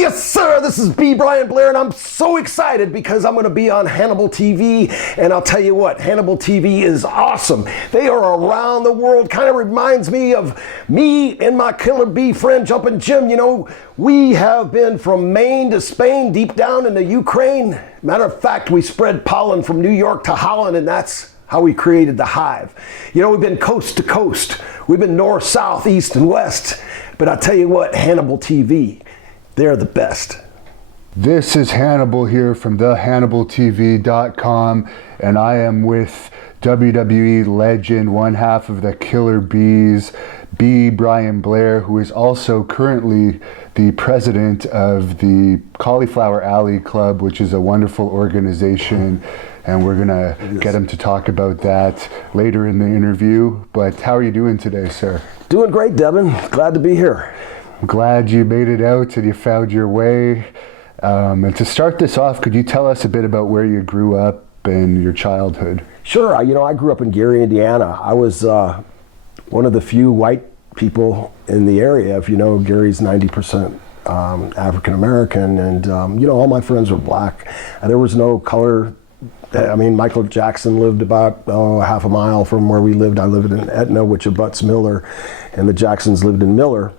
Yes, sir. This is B. Brian Blair, and I'm so excited because I'm going to be on Hannibal TV. And I'll tell you what, Hannibal TV is awesome. They are around the world. Kind of reminds me of me and my killer bee friend Jumpin' Jim. You know, we have been from Maine to Spain, deep down into Ukraine. Matter of fact, we spread pollen from New York to Holland, and that's how we created the hive. You know, we've been coast to coast. We've been north, south, east, and west. But I'll tell you what, Hannibal TV, they're the best. This is Hannibal here from thehannibaltv.com, and I am with WWE legend, one half of the Killer Bees, B. Brian Blair, who is also currently the president of the Cauliflower Alley Club, which is a wonderful organization, and we're gonna get him to talk about that later in the interview. But how are you doing today, sir? Doing great, Devin. Glad to be here. I'm glad you made it out and you found your way. And to start this off, could you tell us a bit about where you grew up and your childhood? Sure. You know, I grew up in Gary, Indiana. I was one of the few white people in the area. If you know, Gary's 90% African American, and you know, all my friends were black. There was no color. I mean, Michael Jackson lived about half a mile from where we lived. I lived in Etna, which abuts Miller, and the Jacksons lived in Miller.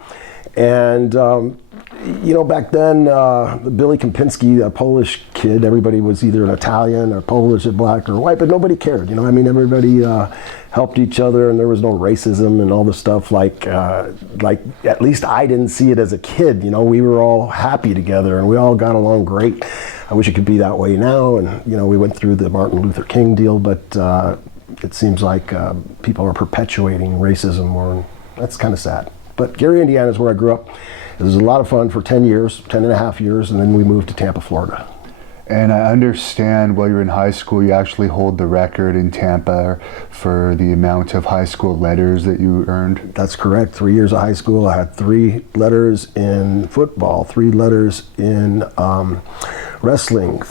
And you know, back then, Billy Kempinski, a Polish kid, everybody was either an Italian or Polish or black or white, but nobody cared. You know, I mean, everybody helped each other, and there was no racism and all the stuff. Like at least I didn't see it as a kid. You know, we were all happy together, and we all got along great. I wish it could be that way now. And you know, we went through the Martin Luther King deal, but it seems like people are perpetuating racism more, and that's kind of sad. But Gary, Indiana is where I grew up. It was a lot of fun for 10 and a half years, and then we moved to Tampa, Florida. And I understand while you were in high school, you actually hold the record in Tampa for the amount of high school letters that you earned. That's correct. 3 years of high school, I had 3 letters in football, 3 letters in wrestling,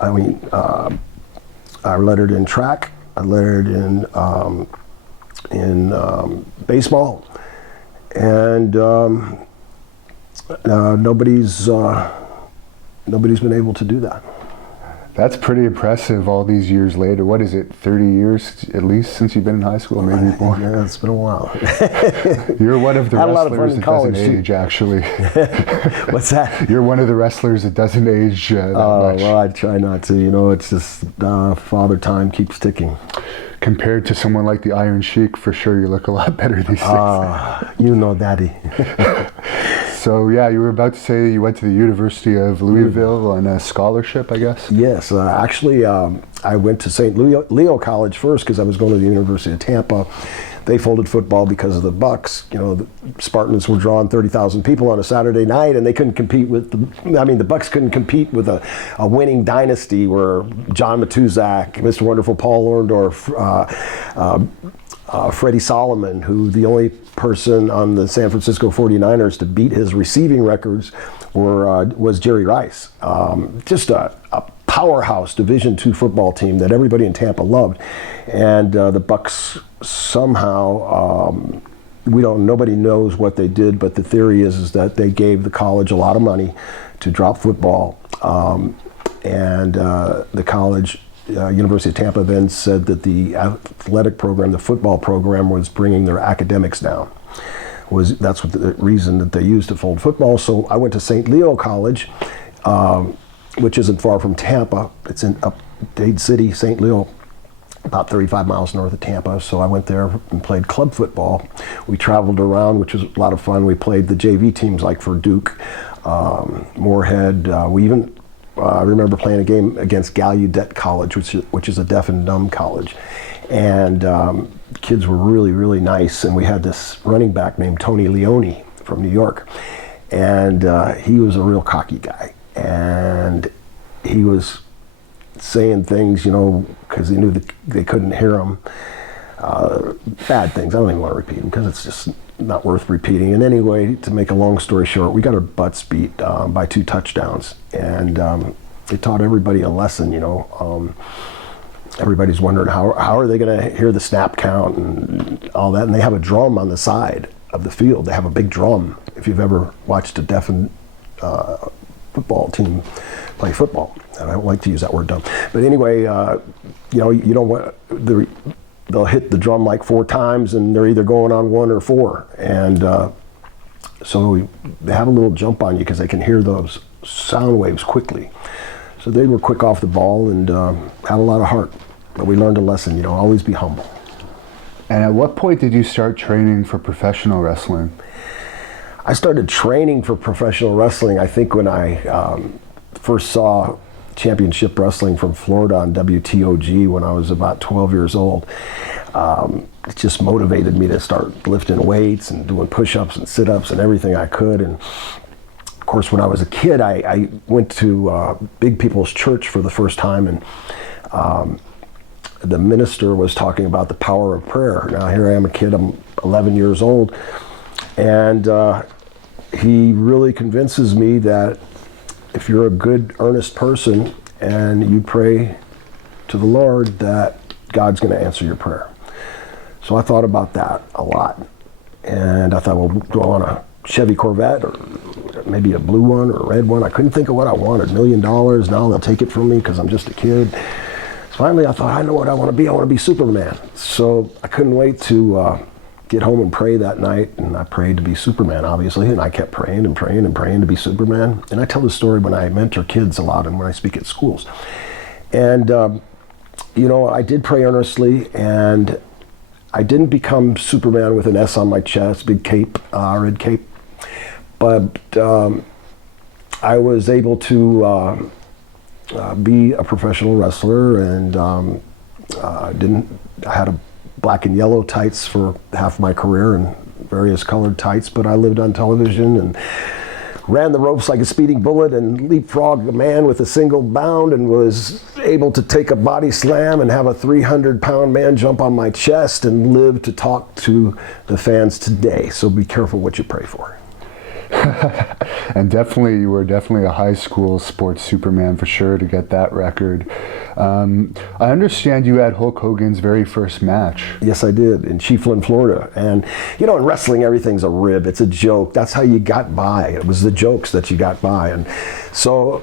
I lettered in track, I lettered in baseball, and nobody's been able to do that. That's pretty impressive all these years later. What is it, 30 years at least since you've been in high school, maybe more? Yeah, it's been a while. You're one of the wrestlers that doesn't age, actually. What's that? You're one of the wrestlers that doesn't age that much. Well, I try not to. You know, it's just Father Time keeps ticking. Compared to someone like the Iron Sheik, for sure you look a lot better these days. You know, Daddy. So yeah, you were about to say you went to the University of Louisville on a scholarship, I guess? Yes, actually I went to St. Leo College first because I was going to the University of Tampa. They folded football because of the Bucks. You know, the Spartans were drawing 30,000 people on a Saturday night, and they couldn't compete with the Bucks couldn't compete with a winning dynasty where John Matuzak, Mr. Wonderful Paul Orndorff, Freddie Solomon, who the only person on the San Francisco 49ers to beat his receiving records was Jerry Rice. Just a powerhouse Division II football team that everybody in Tampa loved. And the Bucks somehow, nobody knows what they did, but the theory is that they gave the college a lot of money to drop football. And the college, University of Tampa, then said that the athletic program, the football program, was bringing their academics down. That's what the reason that they used to fold football. So I went to St. Leo College, which isn't far from Tampa. It's in Dade City, St. Leo, about 35 miles north of Tampa. So I went there and played club football. We traveled around, which was a lot of fun. We played the JV teams like for Duke, Moorhead. I remember playing a game against Gallaudet College, which is a deaf and dumb college. And kids were really, really nice. And we had this running back named Tony Leone from New York. And he was a real cocky guy. And he was saying things, you know, because he knew that they couldn't hear him. Bad things. I don't even want to repeat them because it's just not worth repeating. And anyway, to make a long story short, we got our butts beat by 2 touchdowns. And it taught everybody a lesson, you know. Everybody's wondering how are they going to hear the snap count and all that. And they have a drum on the side of the field. They have a big drum. If you've ever watched a deaf and football team play football. And I don't like to use that word dumb. But anyway, you don't want they'll hit the drum like 4 times and they're either going on 1 or 4. And so they have a little jump on you because they can hear those sound waves quickly. So they were quick off the ball and had a lot of heart. But we learned a lesson, always be humble. And at what point did you start training for professional wrestling? I started training for professional wrestling, I think, when I first saw championship wrestling from Florida on WTOG when I was about 12 years old. It just motivated me to start lifting weights and doing push-ups and sit-ups and everything I could. And of course, when I was a kid, I went to Big People's Church for the first time, and the minister was talking about the power of prayer. Now here I am, a kid, I'm 11 years old, and he really convinces me that if you're a good, earnest person and you pray to the Lord, that God's going to answer your prayer. So I thought about that a lot. And I thought, well, do I want a Chevy Corvette or maybe a blue one or a red one? I couldn't think of what I wanted. $1 million, now they'll take it from me because I'm just a kid. So finally I thought, I know what I want to be. I want to be Superman. So I couldn't wait to get home and pray that night, and I prayed to be Superman, obviously, and I kept praying and praying and praying to be Superman. And I tell this story when I mentor kids a lot and when I speak at schools. And, I did pray earnestly, and I didn't become Superman with an S on my chest, big cape, red cape, but I was able to be a professional wrestler, and I had a black and yellow tights for half my career and various colored tights, but I lived on television and ran the ropes like a speeding bullet and leapfrogged a man with a single bound and was able to take a body slam and have a 300-pound man jump on my chest and live to talk to the fans today. So be careful what you pray for. And you were definitely a high school sports Superman for sure to get that record. I understand you had Hulk Hogan's very first match. Yes, I did, in Chiefland, Florida. And, in wrestling, everything's a rib. It's a joke. That's how you got by. It was the jokes that you got by. And so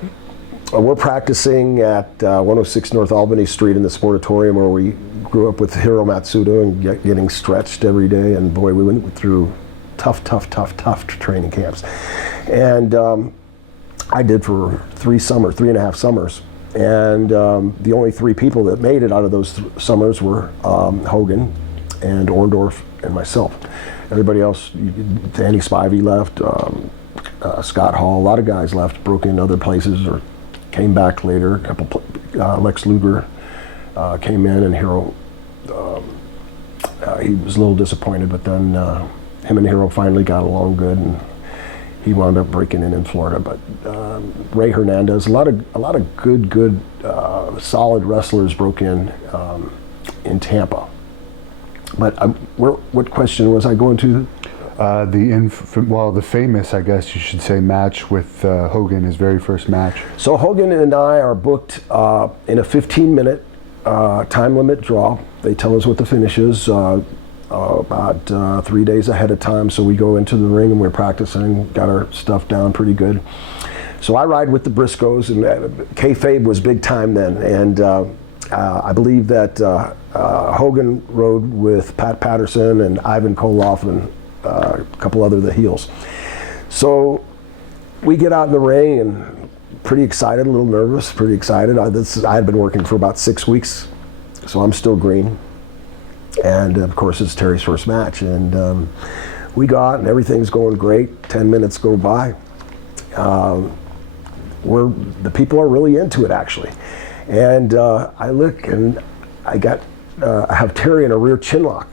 we're practicing at 106 North Albany Street in the Sportatorium, where we grew up with Hiro Matsuda and getting stretched every day. And boy, we went through tough training camps. And I did for 3.5 summers. And the only 3 people that made it out of those summers were Hogan and Orndorff and myself. Everybody else, Danny Spivey left, Scott Hall, a lot of guys left, broke in other places or came back later. Lex Luger came in, and Hiro, he was a little disappointed, but then him and Hiro finally got along good, and he wound up breaking in Florida. But Ray Hernandez, a lot of good, solid wrestlers broke in Tampa. But what question was I going to? The famous, I guess you should say, match with Hogan, his very first match. So Hogan and I are booked in a 15-minute time limit draw. They tell us what the finish is about 3 days ahead of time. So we go into the ring and we're practicing, got our stuff down pretty good. So I ride with the Briscoes, and kayfabe was big time then. And I believe that Hogan rode with Pat Patterson and Ivan Koloff and a couple other the heels. So we get out in the ring and pretty excited, a little nervous, pretty excited. I had been working for about 6 weeks, so I'm still green. And of course it's Terry's first match, and we go out and everything's going great. 10 minutes go by. The people are really into it, actually. And I look and I have Terry in a rear chin lock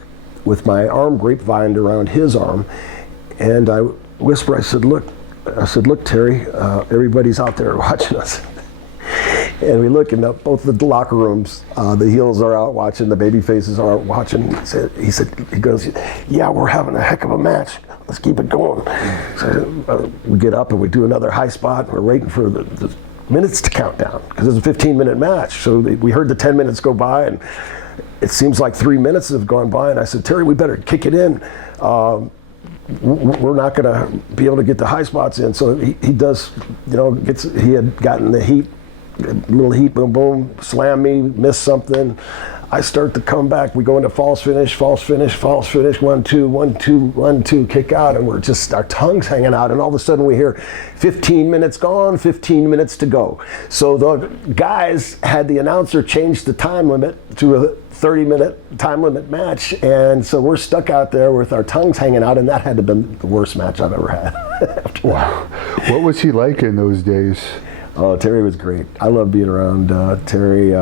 with my arm grapevined around his arm, and I whisper, I said, look, Terry, everybody's out there watching us. And we look in both the locker rooms, the heels are out watching, the baby faces are out watching. He goes, yeah, we're having a heck of a match. Let's keep it going. So we get up and we do another high spot. And we're waiting for the minutes to count down because it's a 15-minute match. So we heard the 10 minutes go by, and it seems like 3 minutes have gone by. And I said, Terry, we better kick it in. we're not going to be able to get the high spots in. So he does, he had gotten the heat, a little heat, boom, boom, slam me, miss something. I start to come back. We go into false finish, 1, 2, 1, 2, 1, 2, kick out, and we're just, our tongue's hanging out, and all of a sudden we hear 15 minutes gone, 15 minutes to go. So the guys had the announcer change the time limit to a 30-minute time limit match, and so we're stuck out there with our tongues hanging out, and that had to have been the worst match I've ever had. Wow. What was he like in those days? Oh, Terry was great. I love being around Terry.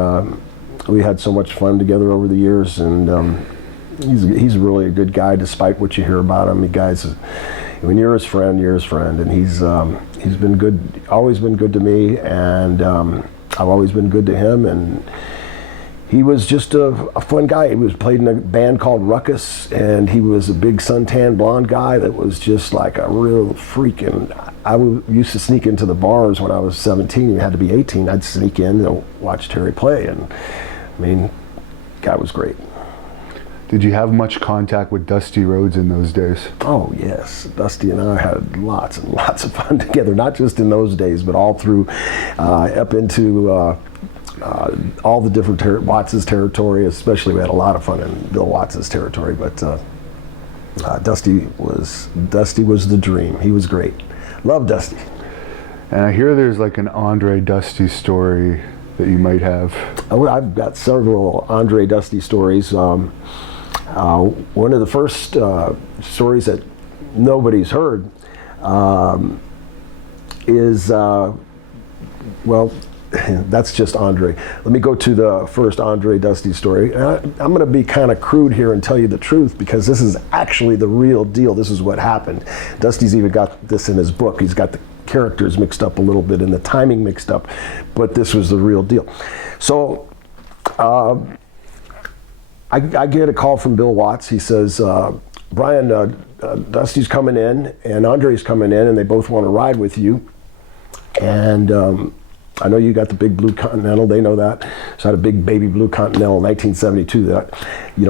We had so much fun together over the years, and he's really a good guy, despite what you hear about him. When you're his friend, and he's been good, always been good to me, and I've always been good to him, and he was just a fun guy. He was played in a band called Ruckus, and he was a big suntan blonde guy that was just like a real freak. And I used to sneak into the bars when I was 17. You had to be 18. I'd sneak in and watch Terry play, and I mean, guy was great. Did you have much contact with Dusty Rhodes in those days? Oh yes, Dusty and I had lots and lots of fun together. Not just in those days, but all through, up into all the different Watts' territory. Especially, we had a lot of fun in Bill Watts' territory. But Dusty was the dream. He was great. Love Dusty. And I hear there's like an Andre Dusty story that you might have. Oh, I've got several Andre Dusty stories. One of the first stories that nobody's heard is, well, that's just Andre. Let me go to the first Andre Dusty story. I'm going to be kind of crude here and tell you the truth, because this is actually the real deal. This is what happened. Dusty's even got this in his book. He's got the characters mixed up a little bit and the timing mixed up, but this was the real deal. So I get a call from Bill Watts. He says, Brian, Dusty's coming in and Andre's coming in, and they both want to ride with you. And I know you got the big blue Continental. They know that. So I had a big baby blue Continental in 1972 that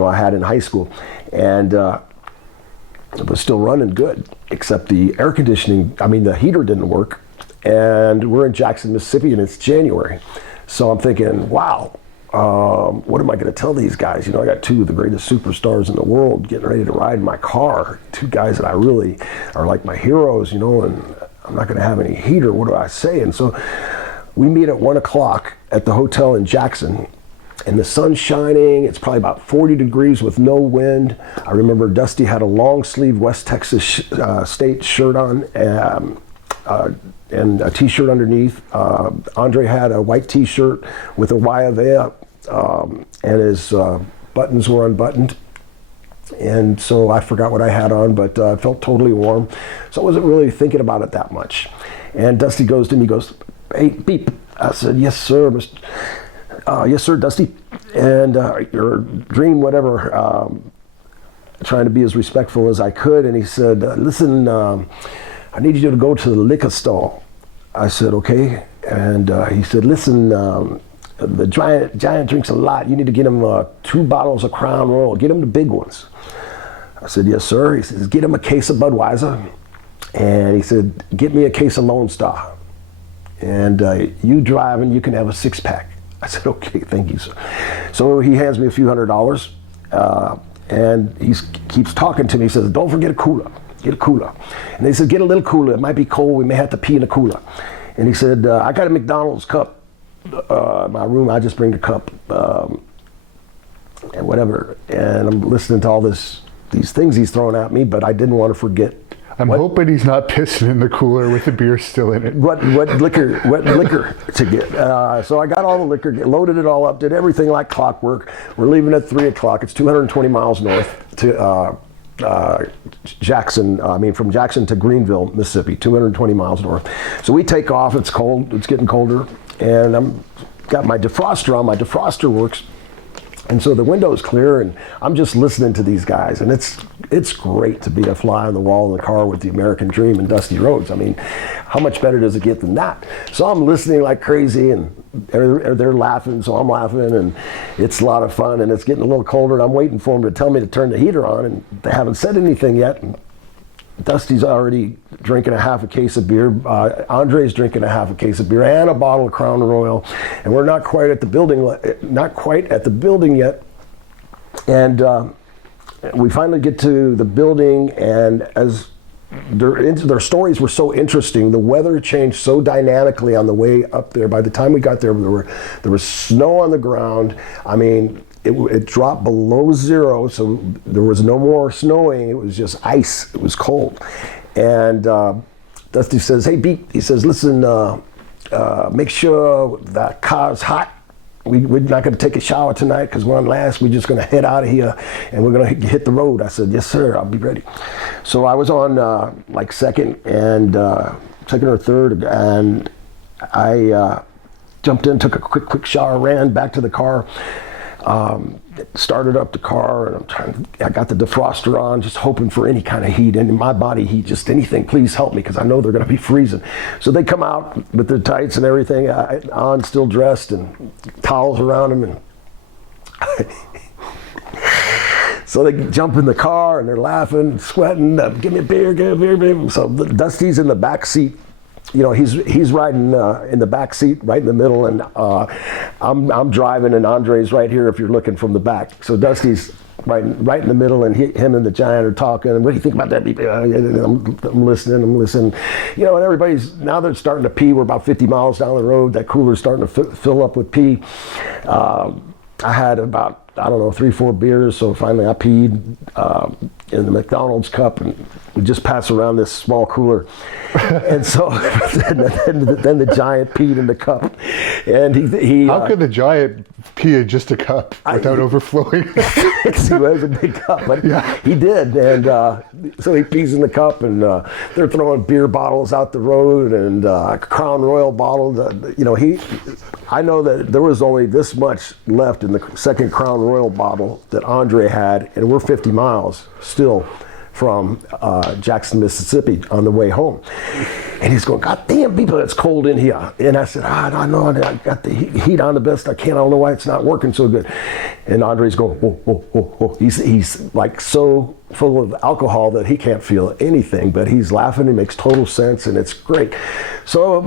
I had in high school, and it was still running good, except the air conditioning, the heater didn't work. And we're in Jackson, Mississippi, and it's January. So I'm thinking, wow, what am I going to tell these guys? I got two of the greatest superstars in the world getting ready to ride in my car. Two guys that I really are like my heroes, and I'm not going to have any heater. What do I say? And so we meet at 1 o'clock at the hotel in Jackson, and the sun's shining. It's probably about 40 degrees with no wind. I remember Dusty had a long sleeve West Texas State shirt on, and a t-shirt underneath. Andre had a white t-shirt with a Y of A, and his buttons were unbuttoned. And so I forgot what I had on, but I felt totally warm. So I wasn't really thinking about it that much. And Dusty goes to me, goes, "Hey, beep." I said, "Yes, sir, Mr. Yes, sir, Dusty." And your dream, whatever, trying to be as respectful as I could. And he said, "Listen, I need you to go to the liquor store." I said, "Okay." And he said, "Listen, the giant drinks a lot. You need to get him 2 bottles of Crown Royal. Get him the big ones." I said, "Yes, sir." He says, "Get him a case of Budweiser." And he said, "Get me a case of Lone Star. And you drive and you can have a 6-pack. I said, "Okay, thank you, sir." So he hands me a few $100s, and he keeps talking to me. He says, "Don't forget a cooler. Get a cooler." And he said, "Get a little cooler. It might be cold. We may have to pee in the cooler." And he said, "I got a McDonald's cup in my room. I just bring the cup and whatever." And I'm listening to all these things he's throwing at me, but I didn't want to forget. I'm hoping he's not pissing in the cooler with the beer still in it. What liquor to get. So I got all the liquor, loaded it all up, did everything like clockwork. We're leaving at 3 o'clock. It's 220 miles north to Jackson. From Jackson to Greenville, Mississippi, 220 miles north. So we take off. It's cold. It's getting colder. And I'm got my defroster on. My defroster works. And so the window's clear, and I'm just listening to these guys, and it's great to be a fly on the wall in the car with the American Dream and Dusty Rhodes. How much better does it get than that? So I'm listening like crazy, and they're laughing, so I'm laughing, and it's a lot of fun, and it's getting a little colder, and I'm waiting for them to tell me to turn the heater on, and they haven't said anything yet. And Dusty's already drinking a half a case of beer. Andre's drinking a half a case of beer and a bottle of Crown Royal, and we're not quite at the building yet. And we finally get to the building, and as their stories were so interesting, the weather changed so dynamically on the way up there. By the time we got there, there was snow on the ground. I mean, it dropped below zero, so there was no more snowing. It was just ice. It was cold. And Dusty says, "Hey, Pete," he says, "listen, make sure that car's hot. We're not going to take a shower tonight because we're on last. We're just going to head out of here and we're going to hit the road." I said, "Yes, sir, I'll be ready." So I was on like second or third, and I jumped in, took a quick shower, ran back to the car, started up the car, and I got the defroster on, just hoping for any kind of heat, and in my body heat, just anything. Please help me, because I know they're going to be freezing. So they come out with their tights and everything on, still dressed, and towels around them, and so they jump in the car and they're laughing, sweating. "Give me a beer, give me a beer." So Dusty's in the back seat. You know, he's riding in the back seat, right in the middle, and I'm driving, and Andre's right here if you're looking from the back. So Dusty's right in the middle, and him and the Giant are talking. And "What do you think about that?" I'm listening. You know, and everybody's, now they're starting to pee. We're about 50 miles down the road. That cooler's starting to fill up with pee. I had about, I don't know, 3-4 beers, so finally I peed in the McDonald's cup, and we just pass around this small cooler. And so then the Giant peed in the cup, and he How could the Giant pee in just a cup without overflowing? It was a big cup, but yeah, he did, and so he pees in the cup, and they're throwing beer bottles out the road, and Crown Royal bottle. You know, I know that there was only this much left in the second Crown Royal bottle that Andre had, and we're 50 miles still from Jackson, Mississippi on the way home. And he's going, "God damn, people, it's cold in here." And I said, "I know, I got the heat on the best I can. I don't know why it's not working so good." And Andre's going, "Whoa, whoa, whoa, whoa." He's like so full of alcohol that he can't feel anything, but he's laughing. It makes total sense, and it's great. So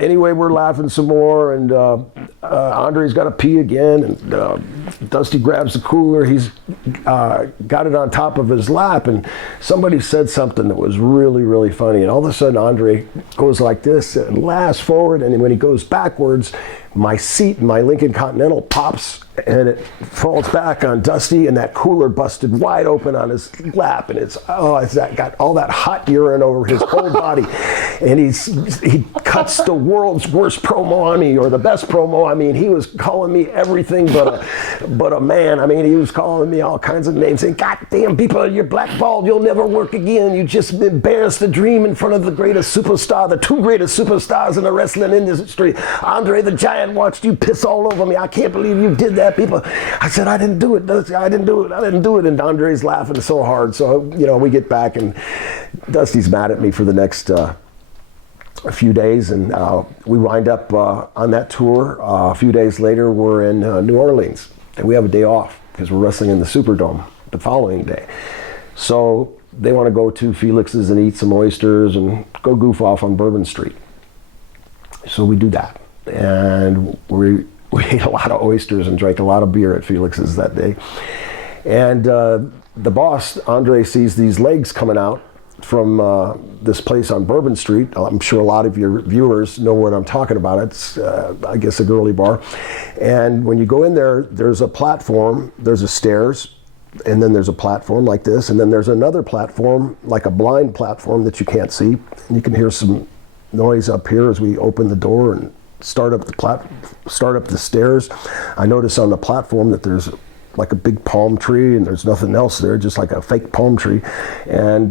anyway, we're laughing some more, and Andre's got to pee again, and Dusty grabs the cooler. He's got it on top of his lap, and somebody said something that was really, really funny, and all of a sudden Andre goes like this and laughs forward, and when he goes backwards, my seat in my Lincoln Continental pops, and it falls back on Dusty, and that cooler busted wide open on his lap, and it's got all that hot urine over his whole body, and he cuts the world's worst promo on me, or the best promo. I mean, he was calling me everything but a man. I mean, he was calling me all kinds of names, saying, "God damn, people, you're blackballed. You'll never work again. You just embarrassed the dream in front of the greatest superstar, the two greatest superstars in the wrestling industry. Andre the Giant watched you piss all over me. I can't believe you did that, people." I said, "I didn't do it, Dusty. I didn't do it." And Andre's laughing so hard. So, you know, we get back, and Dusty's mad at me for the next a few days, and we wind up on that tour. A few days later, we're in New Orleans, and we have a day off because we're wrestling in the Superdome the following day. So they want to go to Felix's and eat some oysters and go goof off on Bourbon Street. So we do that, and we ate a lot of oysters and drank a lot of beer at Felix's that day. And the boss, Andre, sees these legs coming out from this place on Bourbon Street. I'm sure a lot of your viewers know what I'm talking about. It's, I guess, a girly bar. And when you go in there, there's a platform, there's a stairs, and then there's a platform like this, and then there's another platform, like a blind platform that you can't see. And you can hear some noise up here as we open the door and start up the stairs. I notice on the platform that there's like a big palm tree, and there's nothing else there, just like a fake palm tree. And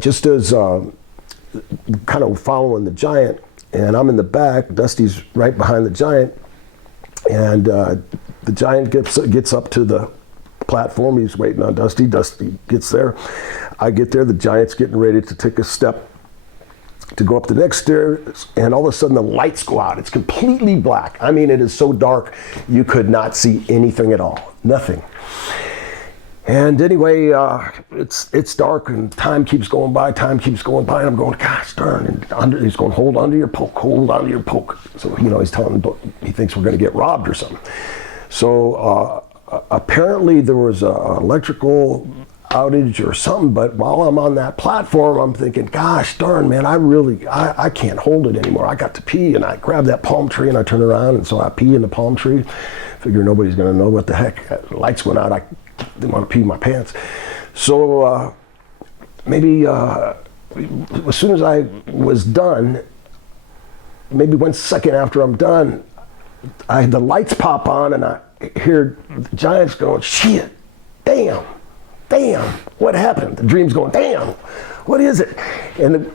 just as kind of following the Giant, and I'm in the back, Dusty's right behind the Giant, and the Giant gets up to the platform. He's waiting on Dusty. Dusty gets there. I get there. The Giant's getting ready to take a step to go up the next stairs, and all of a sudden the lights go out. It's completely black. I mean, it is so dark you could not see anything at all. Nothing. And anyway, it's dark and time keeps going by, and I'm going, gosh darn, and he's going, hold on to your poke. So, he's telling him, he thinks we're going to get robbed or something. So apparently there was an electrical outage or something, but while I'm on that platform, I'm thinking, gosh darn, man, I can't hold it anymore. I got to pee, and I grab that palm tree and I turn around, and so I pee in the palm tree. Figure nobody's going to know what the heck. The lights went out. I didn't want to pee in my pants. So maybe as soon as I was done, maybe 1 second after I'm done, the lights pop on, and I hear the Giants going, shit, damn, what happened? The Dream's going, damn, what is it? And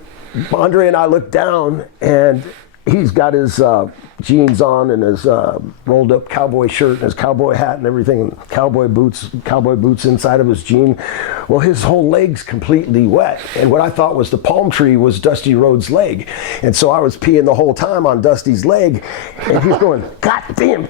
Andre and I look down, and he's got his jeans on and his rolled up cowboy shirt and his cowboy hat and everything, and cowboy boots inside of his jean. Well, his whole leg's completely wet, and what I thought was the palm tree was Dusty Rhodes' leg, and so I was peeing the whole time on Dusty's leg, and he's going, God damn,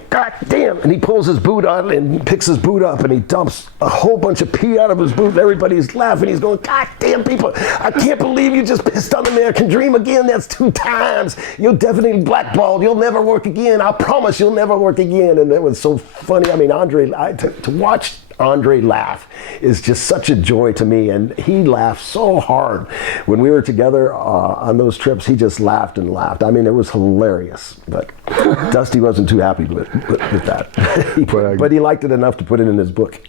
and he pulls his boot on and picks his boot up, and he dumps a whole bunch of pee out of his boot, and everybody's laughing. He's going, God damn, people, I can't believe you just pissed on the American Dream again. That's 2 times. You're definitely blackballed. You'll never work again. I promise you'll never work again. And it was so funny. I mean, to watch Andre laugh is just such a joy to me. And he laughed so hard when we were together on those trips. He just laughed and laughed. I mean, it was hilarious. But Dusty wasn't too happy with that. But he liked it enough to put it in his book.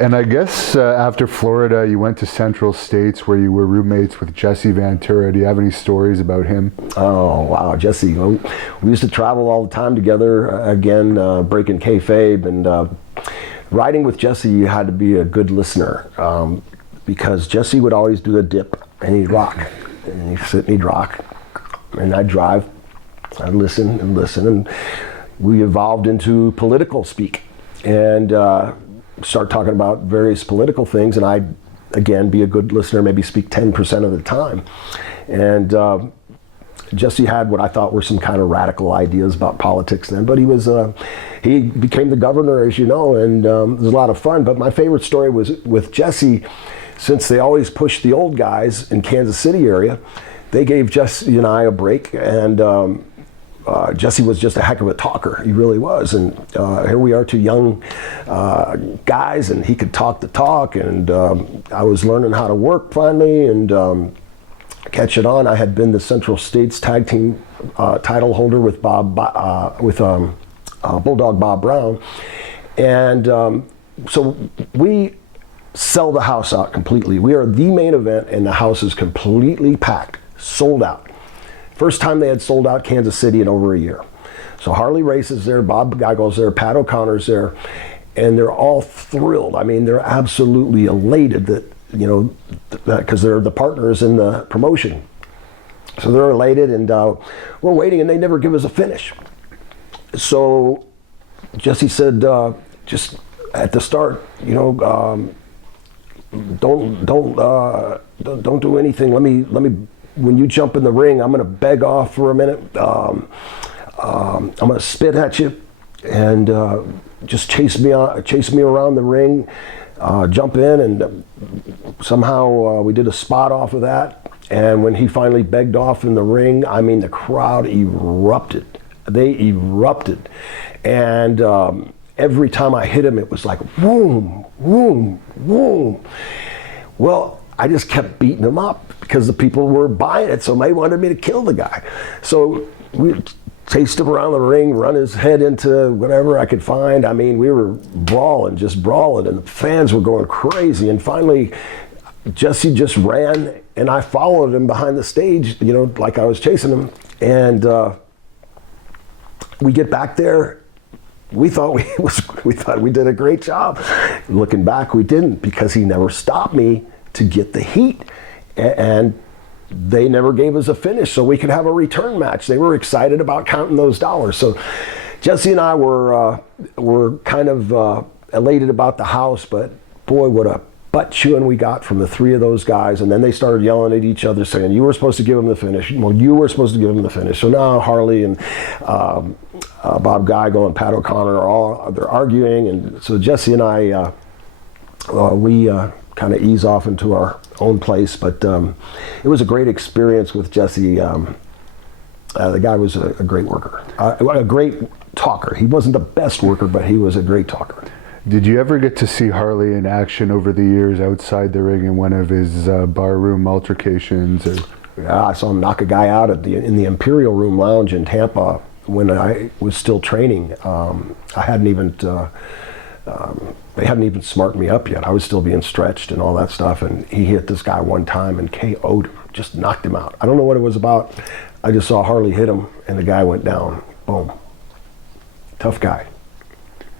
And I guess after Florida, you went to Central States where you were roommates with Jesse Ventura. Do you have any stories about him? Oh, wow, Jesse. Well, we used to travel all the time together, again, breaking kayfabe. And riding with Jesse, you had to be a good listener because Jesse would always do a dip, and he'd rock. And he'd sit and he'd rock. And I'd drive. I'd listen, and we evolved into political speak. And start talking about various political things, and I'd, again, be a good listener, maybe speak 10% of the time. And Jesse had what I thought were some kind of radical ideas about politics then, but he became the governor, as you know, and it was a lot of fun. But my favorite story was with Jesse, since they always pushed the old guys in Kansas City area, they gave Jesse and I a break, and Jesse was just a heck of a talker. He really was. And here we are, 2 young guys, and he could talk the talk. And I was learning how to work finally and catch it on. I had been the Central States Tag Team title holder with Bulldog Bob Brown. And so we sell the house out completely. We are the main event, and the house is completely packed, sold out. First time they had sold out Kansas City in over a year. So Harley Race is there, Bob Geigel's there, Pat O'Connor's there, and they're all thrilled. I mean, they're absolutely elated that, because they're the partners in the promotion. So they're elated, and we're waiting, and they never give us a finish. So Jesse said, just at the start, don't do anything. Let me. When you jump in the ring, I'm going to beg off for a minute. I'm going to spit at you, and just chase me around the ring. Jump in, and somehow we did a spot off of that. And when he finally begged off in the ring, I mean, the crowd erupted. They erupted, and every time I hit him, it was like boom, boom, boom. Well, I just kept beating him up because the people were buying it, so they wanted me to kill the guy. So we chased him around the ring, run his head into whatever I could find. I mean, we were just brawling, and the fans were going crazy. And finally, Jesse just ran, and I followed him behind the stage, like I was chasing him. And we get back there. We thought we did a great job. Looking back, we didn't, because he never stopped me to get the heat, and they never gave us a finish so we could have a return match. They were excited about counting those dollars. So Jesse and I were kind of elated about the house, but boy, what a butt chewing we got from the 3 of those guys. And then they started yelling at each other, saying, you were supposed to give him the finish. Well, you were supposed to give him the finish. So now Harley and Bob Geigel and Pat O'Connor they're arguing. And so Jesse and I we kind of ease off into our own place. But it was a great experience with Jesse. The guy was a great worker, a great talker. He wasn't the best worker, but he was a great talker. Did you ever get to see Harley in action over the years outside the ring in one of his barroom altercations? Or? Yeah, I saw him knock a guy out in the Imperial Room Lounge in Tampa when I was still training. I hadn't even they hadn't even smartened me up yet. I was still being stretched and all that stuff, and he hit this guy one time and KO'd him, just knocked him out. I don't know what it was about. I just saw Harley hit him, and the guy went down. Boom. Tough guy.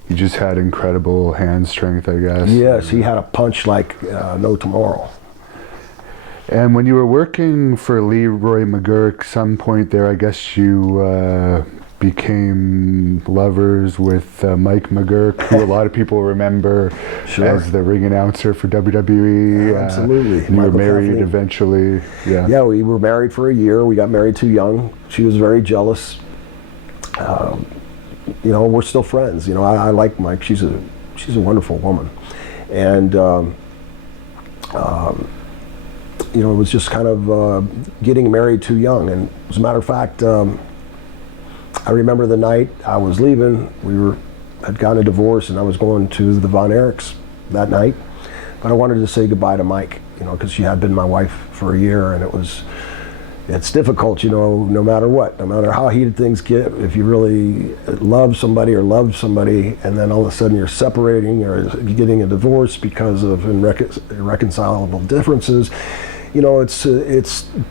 He just had incredible hand strength, I guess. Yes, he had a punch like no tomorrow. And when you were working for Leroy McGurk, some point there, I guess you became lovers with Mike McGurk, who a lot of people remember as the ring announcer for WWE. Absolutely. You were married eventually. Yeah. Yeah, we were married for a year. We got married too young. She was very jealous. You know, we're still friends. You know, I like Mike. She's a wonderful woman, and you know, it was just kind of getting married too young. And as a matter of fact, I remember the night I was leaving. Had gotten a divorce, and I was going to the Von Erichs that night. But I wanted to say goodbye to Mike, you know, because she had been my wife for a year, and it's difficult, you know, no matter what, no matter how heated things get, if you really love somebody or love somebody, and then all of a sudden you're separating or you're getting a divorce because of irreconcilable differences, you know, it's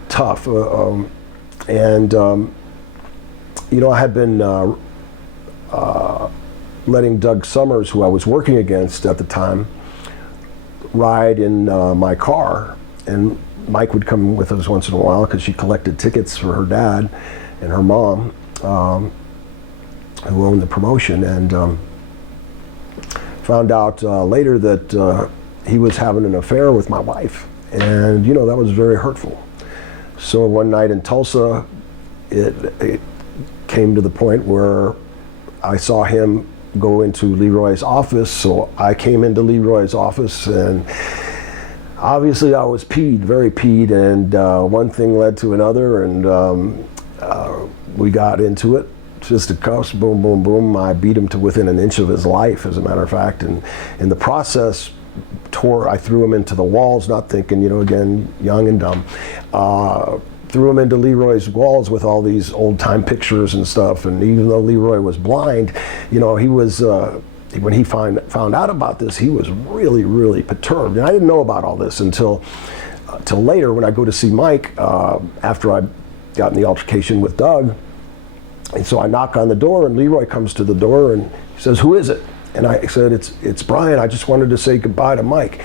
tough. You know, I had been letting Doug Summers, who I was working against at the time, ride in my car, and Mike would come with us once in a while because she collected tickets for her dad and her mom, who owned the promotion, and found out later that he was having an affair with my wife, and you know, that was very hurtful. So one night in Tulsa, it came to the point where I saw him go into Leroy's office, so I came into Leroy's office, and obviously I was peed, very peed, and one thing led to another, and we got into it, fisticuffs, boom, boom, boom. I beat him to within an inch of his life, as a matter of fact, and in the process, I threw him into the walls, not thinking, you know, again, young and dumb. Threw him into Leroy's walls with all these old-time pictures and stuff, and even though Leroy was blind, you know, he was, when he found out about this, he was really, really perturbed. And I didn't know about all this until later when I go to see Mike, after I got in the altercation with Doug. And so I knock on the door, and Leroy comes to the door, and he says, "Who is it?" And I said, it's Brian. I just wanted to say goodbye to Mike."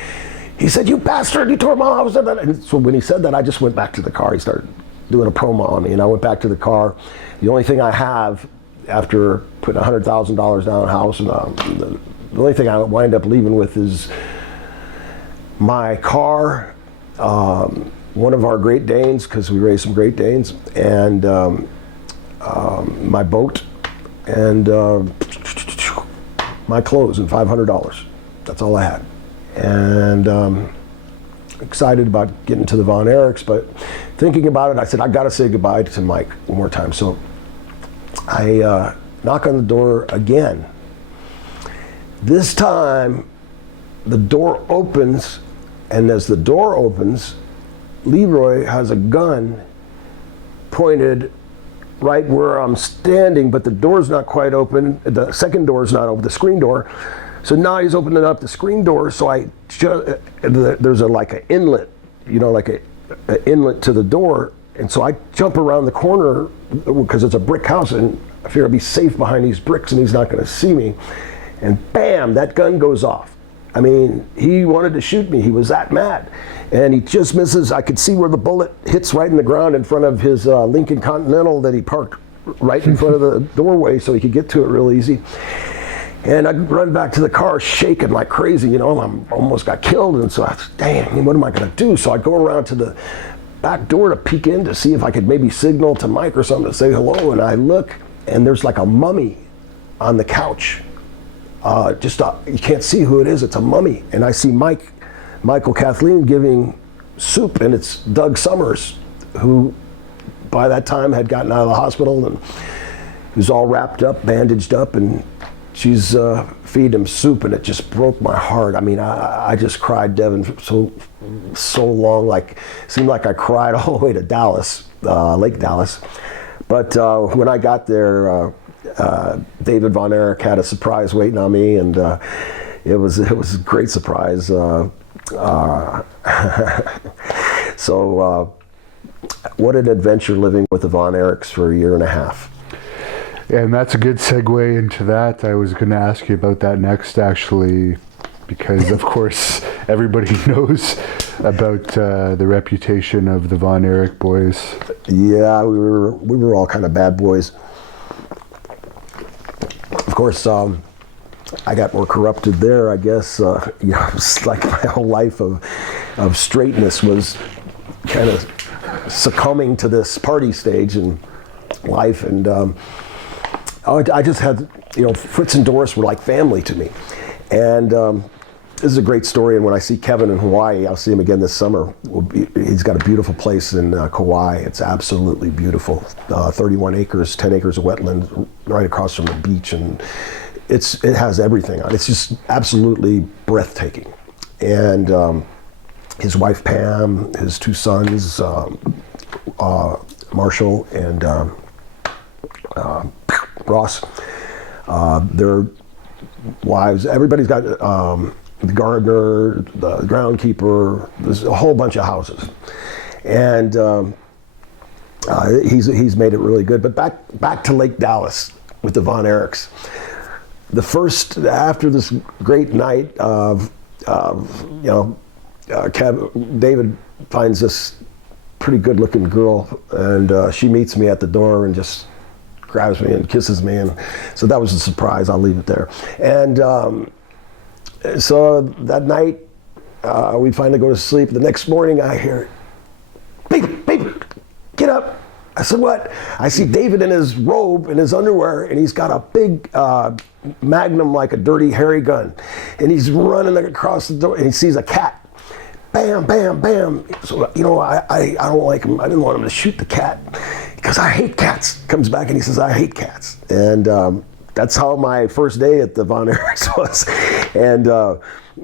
He said, "You bastard, you tore my house." And so when he said that, I just went back to the car. He started doing a promo on me, and I went back to the car. The only thing I have after putting $100,000 down on a house, and the only thing I wind up leaving with is my car, one of our Great Danes, because we raised some Great Danes, and my boat, and my clothes, and $500. That's all I had. And excited about getting to the Von Erichs, but thinking about it, I said, I gotta say goodbye to Mike one more time. So I knock on the door again. This time, the door opens, and as the door opens, Leroy has a gun pointed right where I'm standing, but the door's not quite open. The second door's not open, the screen door. So now he's opening up the screen door, so there's like an inlet, you know, like an inlet to the door, and so I jump around the corner because it's a brick house, and I figure I'll be safe behind these bricks and he's not gonna see me. And bam, that gun goes off. I mean, he wanted to shoot me, he was that mad. And he just misses. I could see where the bullet hits right in the ground in front of his Lincoln Continental that he parked right in front of the doorway so he could get to it real easy. And I run back to the car shaking like crazy, you know, I almost got killed. And so I said, dang, what am I gonna do? So I go around to the back door to peek in to see if I could maybe signal to Mike or something to say hello. And I look, and there's like a mummy on the couch you can't see who it is. It's a mummy. And I see Michael Kathleen giving soup, and it's Doug Summers, who by that time had gotten out of the hospital and was all wrapped up, bandaged up, and she's feeding him soup, and it just broke my heart. I mean, I just cried, Devin, for so long. Like, seemed like I cried all the way to Dallas, Lake Dallas. But when I got there, David Von Erich had a surprise waiting on me, and it was a great surprise. So what an adventure living with the Von Erichs for a year and a half. And that's a good segue into that. I was going to ask you about that next, actually, because of course everybody knows about the reputation of the Von Erich boys. Yeah, we were all kind of bad boys. Of course, I got more corrupted there, I guess. It's like my whole life of straightness was kind of succumbing to this party stage in life, and I just had, Fritz and Doris were like family to me. And this is a great story, and when I see Kevin in Hawaii, I'll see him again this summer. He's got a beautiful place in Kauai. It's absolutely beautiful. 31 acres, 10 acres of wetland right across from the beach, and it has everything on it. It's just absolutely breathtaking. And his wife Pam, his two sons, Marshall and Ross, their wives, everybody's got the gardener, the groundkeeper, there's a whole bunch of houses. And he's made it really good. But back to Lake Dallas with the Von Erichs. After this great night of David finds this pretty good looking girl, and she meets me at the door and just grabs me and kisses me, and so that was a surprise. I'll leave it there. And so that night we finally go to sleep. The next morning I hear, baby, get up. I said, what? I see David in his robe, in his underwear, and he's got a big Magnum, like a dirty hairy gun, and he's running across the door, and he sees a cat. Bam, bam, bam. So, I don't like him. I didn't want him to shoot the cat because I hate cats. Comes back and he says, I hate cats. And that's how my first day at the Von Erichs was. And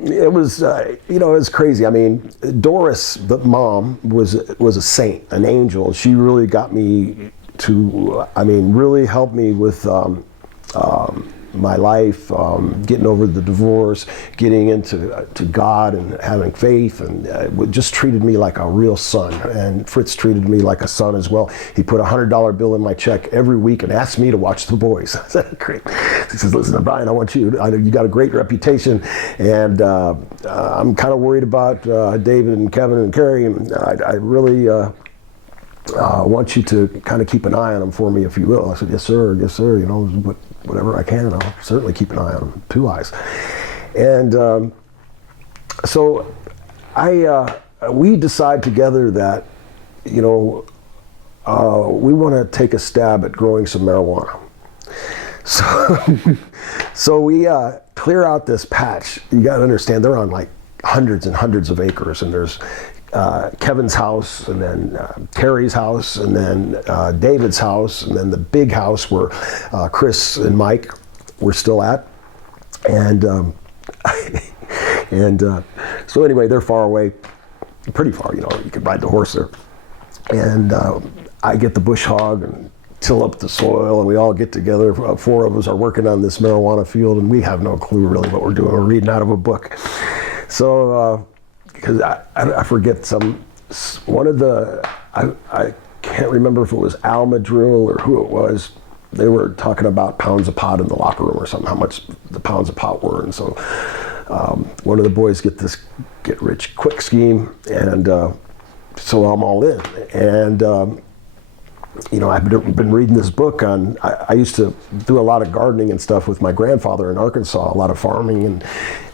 it was, it was crazy. I mean, Doris, the mom, was a saint, an angel. She really got me to, really helped me with my life, getting over the divorce, getting into God and having faith, and just treated me like a real son. And Fritz treated me like a son as well. He put a $100 bill in my check every week and asked me to watch the boys. I said, great. He says, listen, Brian, I want you got a great reputation, and I'm kind of worried about David and Kevin and Carrie, and I really want you to kind of keep an eye on them for me, if you will. I said, yes, sir, whatever I can, I'll certainly keep an eye on them, 2 eyes. And so we decide together that, we want to take a stab at growing some marijuana. So we clear out this patch. You got to understand, they're on like hundreds and hundreds of acres, and there's Kevin's house, and then Terry's house, and then David's house, and then the big house where Chris and Mike were still at. And so anyway, they're far away, pretty far, you could ride the horse there. And I get the bush hog and till up the soil, and we all get together. 4 of us are working on this marijuana field, and we have no clue really what we're doing. We're reading out of a book. So, because I forget one of the, I can't remember if it was Al Madrill or who it was. They were talking about pounds of pot in the locker room or something, how much the pounds of pot were. And so one of the boys get this get rich quick scheme, and so I'm all in. And I've been reading this book on, I used to do a lot of gardening and stuff with my grandfather in Arkansas, a lot of farming, and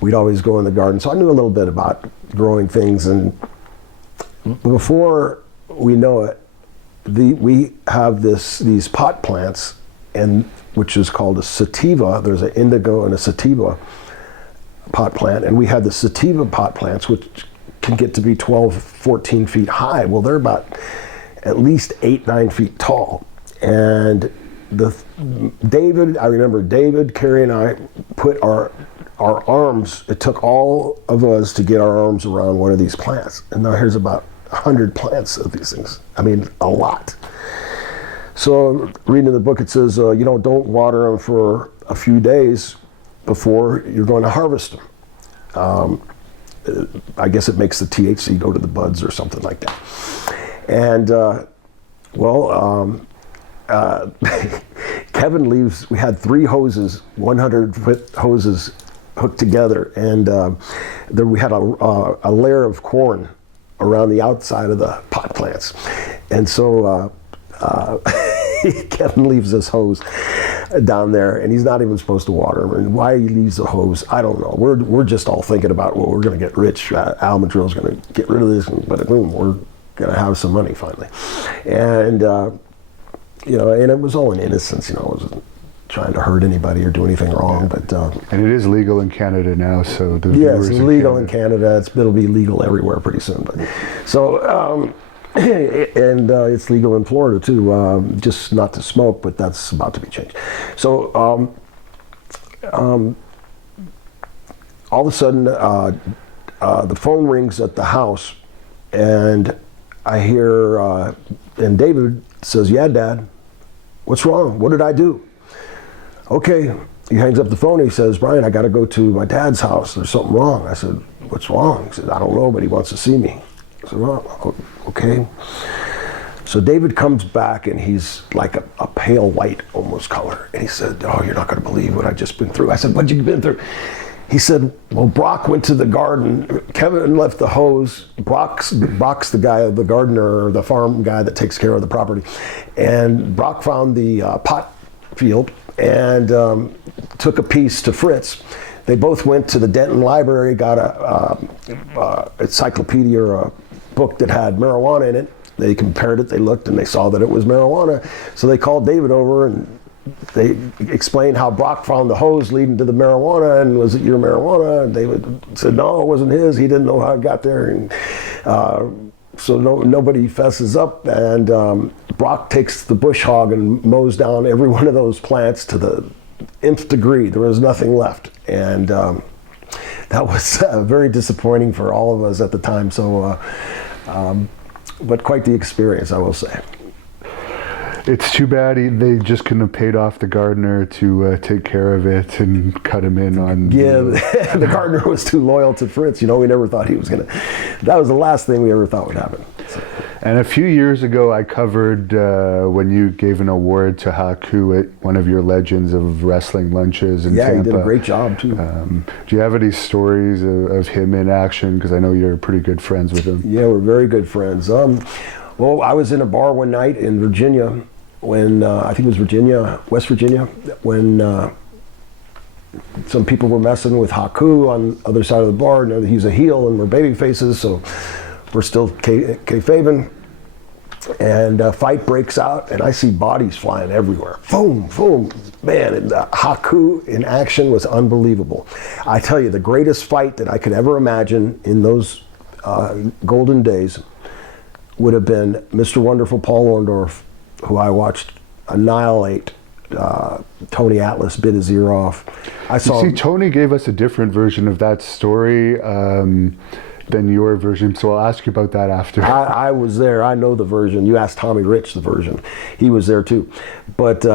we'd always go in the garden. So I knew a little bit about growing things, and before we know it, we have these pot plants, and which is called a sativa. There's an indigo and a sativa pot plant, and we had the sativa pot plants, which can get to be 12, 14 feet high. Well, they're about at least 8, 9 feet tall. And I remember David, Carrie, and I put our arms, it took all of us to get our arms around one of these plants. And now here's about 100 plants of these things. I mean, a lot. So reading in the book, it says, don't water them for a few days before you're going to harvest them. I guess it makes the THC go to the buds or something like that. And, Kevin leaves, we had 3 hoses, 100-foot hoses hooked together, and there we had a layer of corn around the outside of the pot plants. And so Kevin leaves this hose down there, and he's not even supposed to water them. And why he leaves the hose, I don't know. We're just all thinking about, well, we're going to get rich. Al Madril's going to get rid of this, but boom, we're going to have some money finally. And and it was all in innocence. I wasn't trying to hurt anybody or do anything wrong. But and it is legal in Canada now, so the yes, it's legal in Canada. It'll be legal everywhere pretty soon. But so. And it's legal in Florida too, just not to smoke, but that's about to be changed. So all of a sudden, the phone rings at the house, and I hear, and David says, "Yeah, Dad, what's wrong? What did I do?" Okay, he hangs up the phone. He says, "Brian, I got to go to my dad's house. There's something wrong." I said, "What's wrong?" He said, "I don't know, but he wants to see me." I said, "Oh, okay." So David comes back, and he's like a pale white almost color. And he said, "Oh, you're not going to believe what I've just been through." I said, "What'd you been through?" He said, "Well, Brock went to the garden. Kevin left the hose. Brock's the guy, the gardener, or the farm guy that takes care of the property. And Brock found the pot field and took a piece to Fritz. They both went to the Denton Library, got a encyclopedia or a book that had marijuana in it. They compared it, they looked, and they saw that it was marijuana. So they called David over, and they explained how Brock found the hose leading to the marijuana, and was it your marijuana? And David said, no, it wasn't his. He didn't know how it got there. And so nobody fesses up, and Brock takes the bush hog and mows down every one of those plants to the nth degree. There was nothing left. And that was very disappointing for all of us at the time. So, but quite the experience, I will say. It's too bad they just couldn't have paid off the gardener to take care of it and cut him in on. Yeah, the gardener was too loyal to Fritz. We never thought he was going to. That was the last thing we ever thought would happen. So. And a few years ago, I covered when you gave an award to Haku at one of your Legends of Wrestling lunches in Tampa. Yeah, he did a great job too. Do you have any stories of him in action? Because I know you're pretty good friends with him. Yeah, we're very good friends. Well, I was in a bar one night in Virginia when, I think it was West Virginia, when some people were messing with Haku on the other side of the bar. He's a heel and we're baby faces, so we're still kayfabing. And a fight breaks out, and I see bodies flying everywhere. Boom, boom, man, and Haku in action was unbelievable. I tell you, the greatest fight that I could ever imagine in those golden days would have been Mr. Wonderful Paul Orndorff, who I watched annihilate Tony Atlas, bit his ear off. Tony gave us a different version of that story than your version, so I'll ask you about that after. I was there. I know the version. You asked Tommy Rich the version. He was there too. But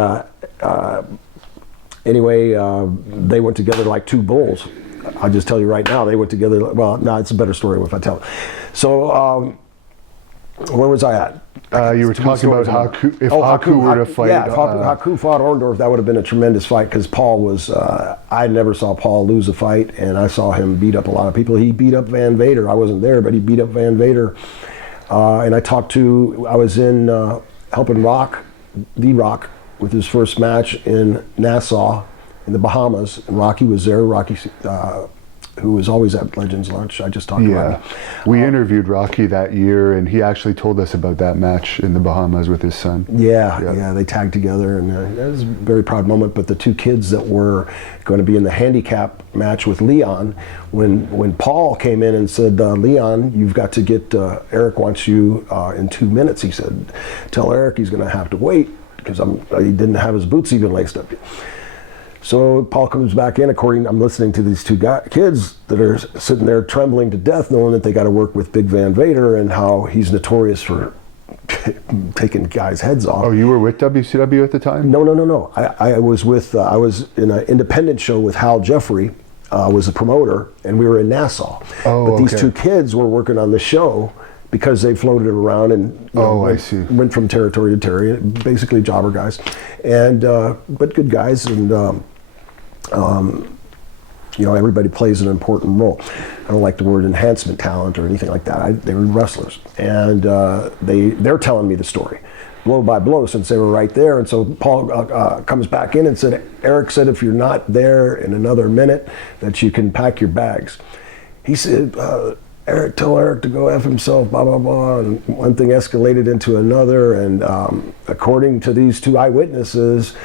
anyway, they went together like two bulls. I'll just tell you right now, they went together. Well, no, it's a better story if I tell it. So where was I at? You were talking about Haku. If Haku were to fight, if Haku fought Orndorff, that would have been a tremendous fight because Paul was. I never saw Paul lose a fight, and I saw him beat up a lot of people. He beat up Van Vader. I wasn't there, but he beat up Van Vader. And I was in helping Rock with his first match in Nassau, in the Bahamas. And Rocky was there. Rocky who was always at Legends Lunch. I just talked about him. We interviewed Rocky that year, and he actually told us about that match in the Bahamas with his son. Yeah, they tagged together, and that was a very proud moment. But the two kids that were going to be in the handicap match with Leon, when Paul came in and said, Leon, you've got to get, Eric wants you in 2 minutes. He said, tell Eric he's going to have to wait, because he didn't have his boots even laced up yet. So Paul comes back in. I'm listening to these two kids that are sitting there trembling to death, knowing that they got to work with Big Van Vader and how he's notorious for taking guys' heads off. Oh, you were with WCW at the time? No. I was in an independent show with Hal Jeffrey, was a promoter, and we were in Nassau. But these two kids were working on the show because they floated around and went from territory to territory, basically jobber guys, and but good guys, and everybody plays an important role. I don't like the word enhancement talent or anything like that. They were wrestlers, and they're telling me the story, blow by blow, since they were right there. And so Paul comes back in and said, Eric said if you're not there in another minute, that you can pack your bags. He said, tell Eric to go F himself, blah, blah, blah. And one thing escalated into another. And according to these two eyewitnesses,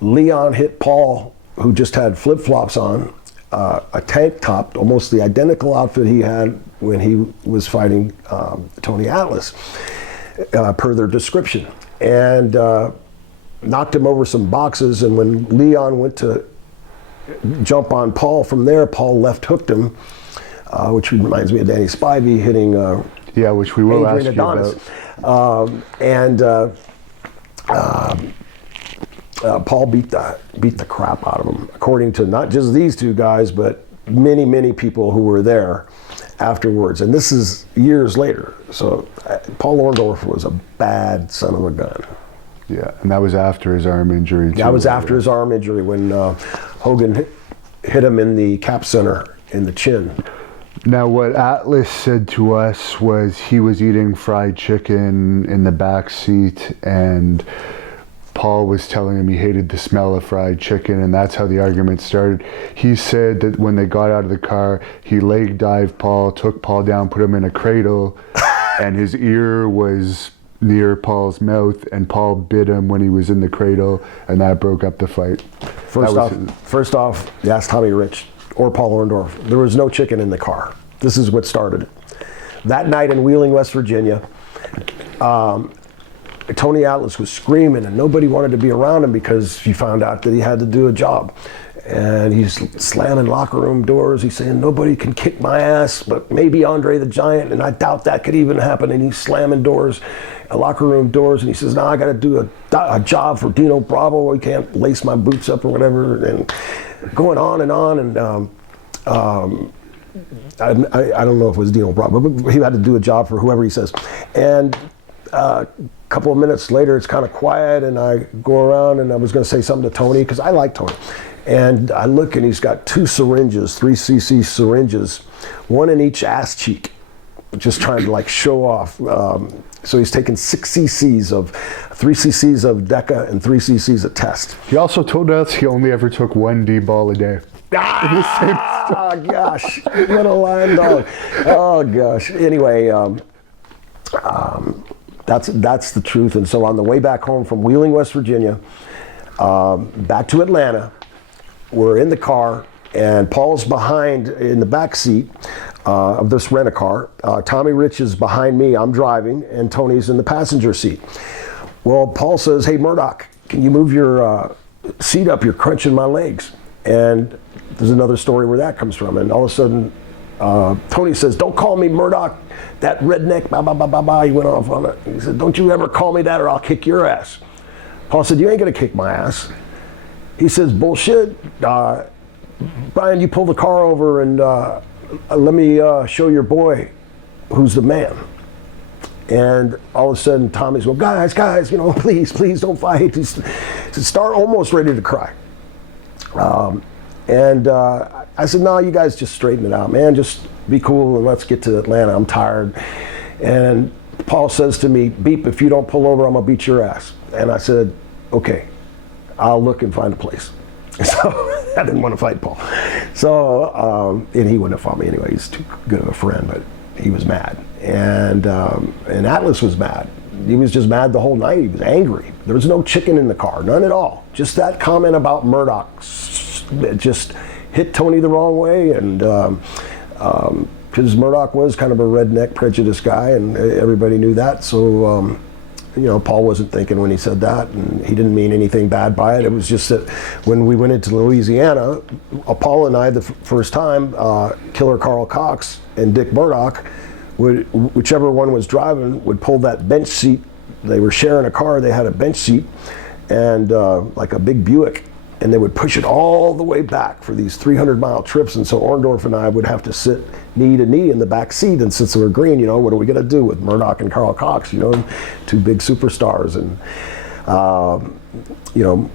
Leon hit Paul, who just had flip-flops on, a tank top, almost the identical outfit he had when he was fighting Tony Atlas, per their description. And knocked him over some boxes. And when Leon went to jump on Paul from there, Paul left hooked him, which reminds me of Danny Spivey hitting which we will ask you Adonis. Paul beat the crap out of him, according to not just these two guys, but many people who were there afterwards. And this is years later. So Paul Orndorff was a bad son of a gun. Yeah, and that was after his arm injury, too. That was after his arm injury, when Hogan hit him in the cap center in the chin. Now, what Atlas said to us was he was eating fried chicken in the back seat, and Paul was telling him he hated the smell of fried chicken, and that's how the argument started. He said that when they got out of the car, he leg dived Paul, took Paul down, put him in a cradle, and his ear was near Paul's mouth, and Paul bit him when he was in the cradle, and that broke up the fight. First off, you asked Tommy Rich or Paul Orndorff. There was no chicken in the car. This is what started it. That night in Wheeling, West Virginia, Tony Atlas was screaming, and nobody wanted to be around him because he found out that he had to do a job. And he's slamming locker room doors. He's saying, nobody can kick my ass, but maybe Andre the Giant, and I doubt that could even happen. And he's slamming doors, locker room doors, and he says, no, I got to do a job for Dino Bravo. I can't lace my boots up or whatever. And going on, and I don't know if it was Dino Bravo, but he had to do a job for whoever he says. And a couple of minutes later, it's kind of quiet, and I go around, and I was going to say something to Tony, because I like Tony. And I look, and he's got 2 syringes, 3cc syringes, one in each ass cheek, just trying to show off. So he's taking 6 cc's of 3 cc's of Deca and 3 cc's of Test. He also told us he only ever took 1 D-ball a day. Oh gosh, what a lying dog. Oh gosh. Anyway, that's the truth. And so on the way back home from Wheeling, West Virginia, back to Atlanta, we're in the car, and Paul's behind in the back seat of this rent-a-car. Tommy Rich is behind me, I'm driving, and Tony's in the passenger seat. Well, Paul says, hey, Murdoch, can you move your seat up? You're crunching my legs. And there's another story where that comes from. And all of a sudden, Tony says, don't call me Murdoch, that redneck, blah, blah, blah, blah, blah. He went off on it. He said, don't you ever call me that, or I'll kick your ass. Paul said, you ain't gonna kick my ass. He says, bullshit. Brian, you pull the car over and let me show your boy who's the man. And all of a sudden, Tommy's, well, guys, please don't fight. He's almost ready to cry. I said, no, you guys just straighten it out, man. Just be cool and let's get to Atlanta. I'm tired. And Paul says to me, Beep, if you don't pull over, I'm gonna beat your ass. And I said, okay, I'll look and find a place. So I didn't want to fight Paul. So, and he wouldn't have fought me anyway. He's too good of a friend, but he was mad. And Atlas was mad. He was just mad the whole night. He was angry. There was no chicken in the car, none at all. Just that comment about Murdoch just hit Tony the wrong way. And because Murdoch was kind of a redneck, prejudiced guy, and everybody knew that. So, you know, Paul wasn't thinking when he said that, and he didn't mean anything bad by it. It was just that when we went into Louisiana, Paul and I, the first time, Killer Carl Cox and Dick Murdoch, whichever one was driving, would pull that bench seat. They were sharing a car. They had a bench seat, and like a big Buick, and they would push it all the way back for these 300-mile trips. And so Orndorff and I would have to sit knee to knee in the back seat. And since they were green, you know, what are we going to do with Murdoch and Carl Cox? You know, two big superstars, and you know,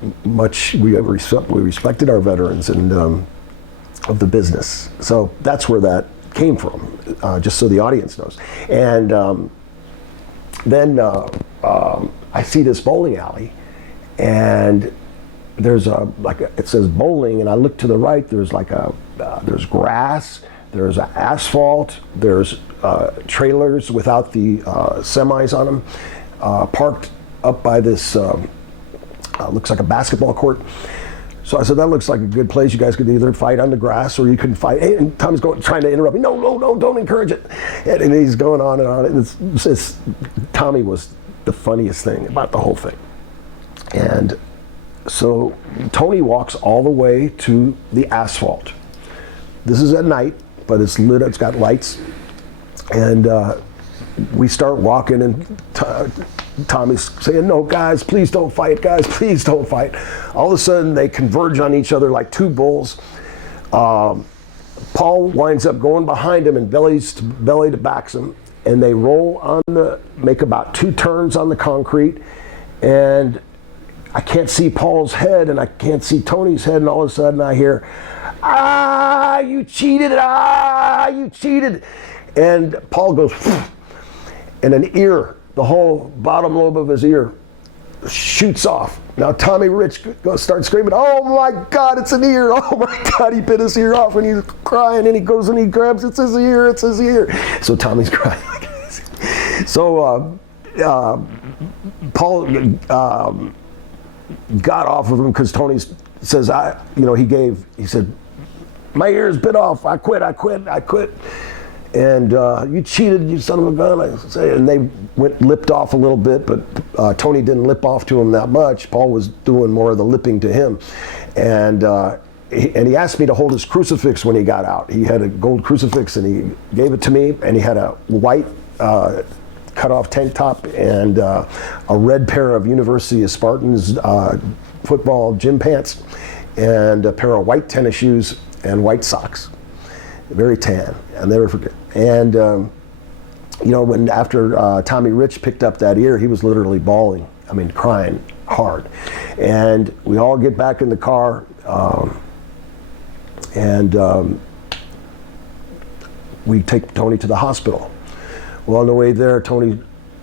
we respected our veterans and of the business. So that's where that came from, just so the audience knows. And then I see this bowling alley, and there's it says bowling, and I look to the right. There's there's grass, there's asphalt, there's trailers without the semis on them, parked up by this looks like a basketball court. So I said, that looks like a good place. You guys could either fight on the grass or you can fight. Hey, and Tom's trying to interrupt me. No, don't encourage it. And he's going on and on. Tommy was the funniest thing about the whole thing. And so Tony walks all the way to the asphalt. This is at night, but it's lit, it's got lights. And we start walking, and Tommy's saying, no, guys, please don't fight. Guys, please don't fight. All of a sudden, they converge on each other like two bulls. Paul winds up going behind him and belly to backs him. And they roll make about 2 turns on the concrete. And I can't see Paul's head, and I can't see Tony's head. And all of a sudden, I hear, "Ah, you cheated. Ah, you cheated." And Paul goes, and an ear, the whole bottom lobe of his ear, shoots off. Now Tommy Rich starts screaming, "Oh my God, it's an ear! Oh my God, he bit his ear off!" And he's crying, and he goes and he grabs, "It's his ear! It's his ear!" So Tommy's crying. So Paul got off of him because Tony says, he said, "My ear's bit off. I quit. And you cheated, you son of a gun." I say, and they lipped off a little bit, but Tony didn't lip off to him that much. Paul was doing more of the lipping to him. And he asked me to hold his crucifix when he got out. He had a gold crucifix, and he gave it to me, and he had a white cut-off tank top and a red pair of University of Spartans football gym pants, and a pair of white tennis shoes and white socks. Very tan. I'll never forget. And when after Tommy Rich picked up that ear, he was literally bawling. I mean, crying hard. And we all get back in the car, and we take Tony to the hospital. Well, on the way there, Tony,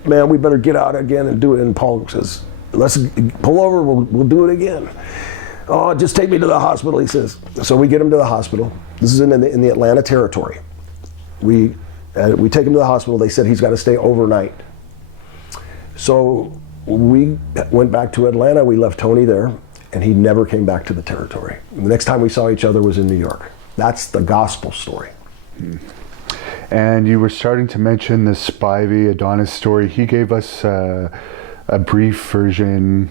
"Man, we better get out again and do it." And Paul says, "Let's pull over. We'll do it again." "Oh, just take me to the hospital," he says. So we get him to the hospital. This is in the Atlanta territory. We take him to the hospital. They said he's got to stay overnight. So we went back to Atlanta. We left Tony there, and he never came back to the territory. The next time we saw each other was in New York. That's the gospel story. And you were starting to mention the Spivey Adonis story. He gave us a brief version.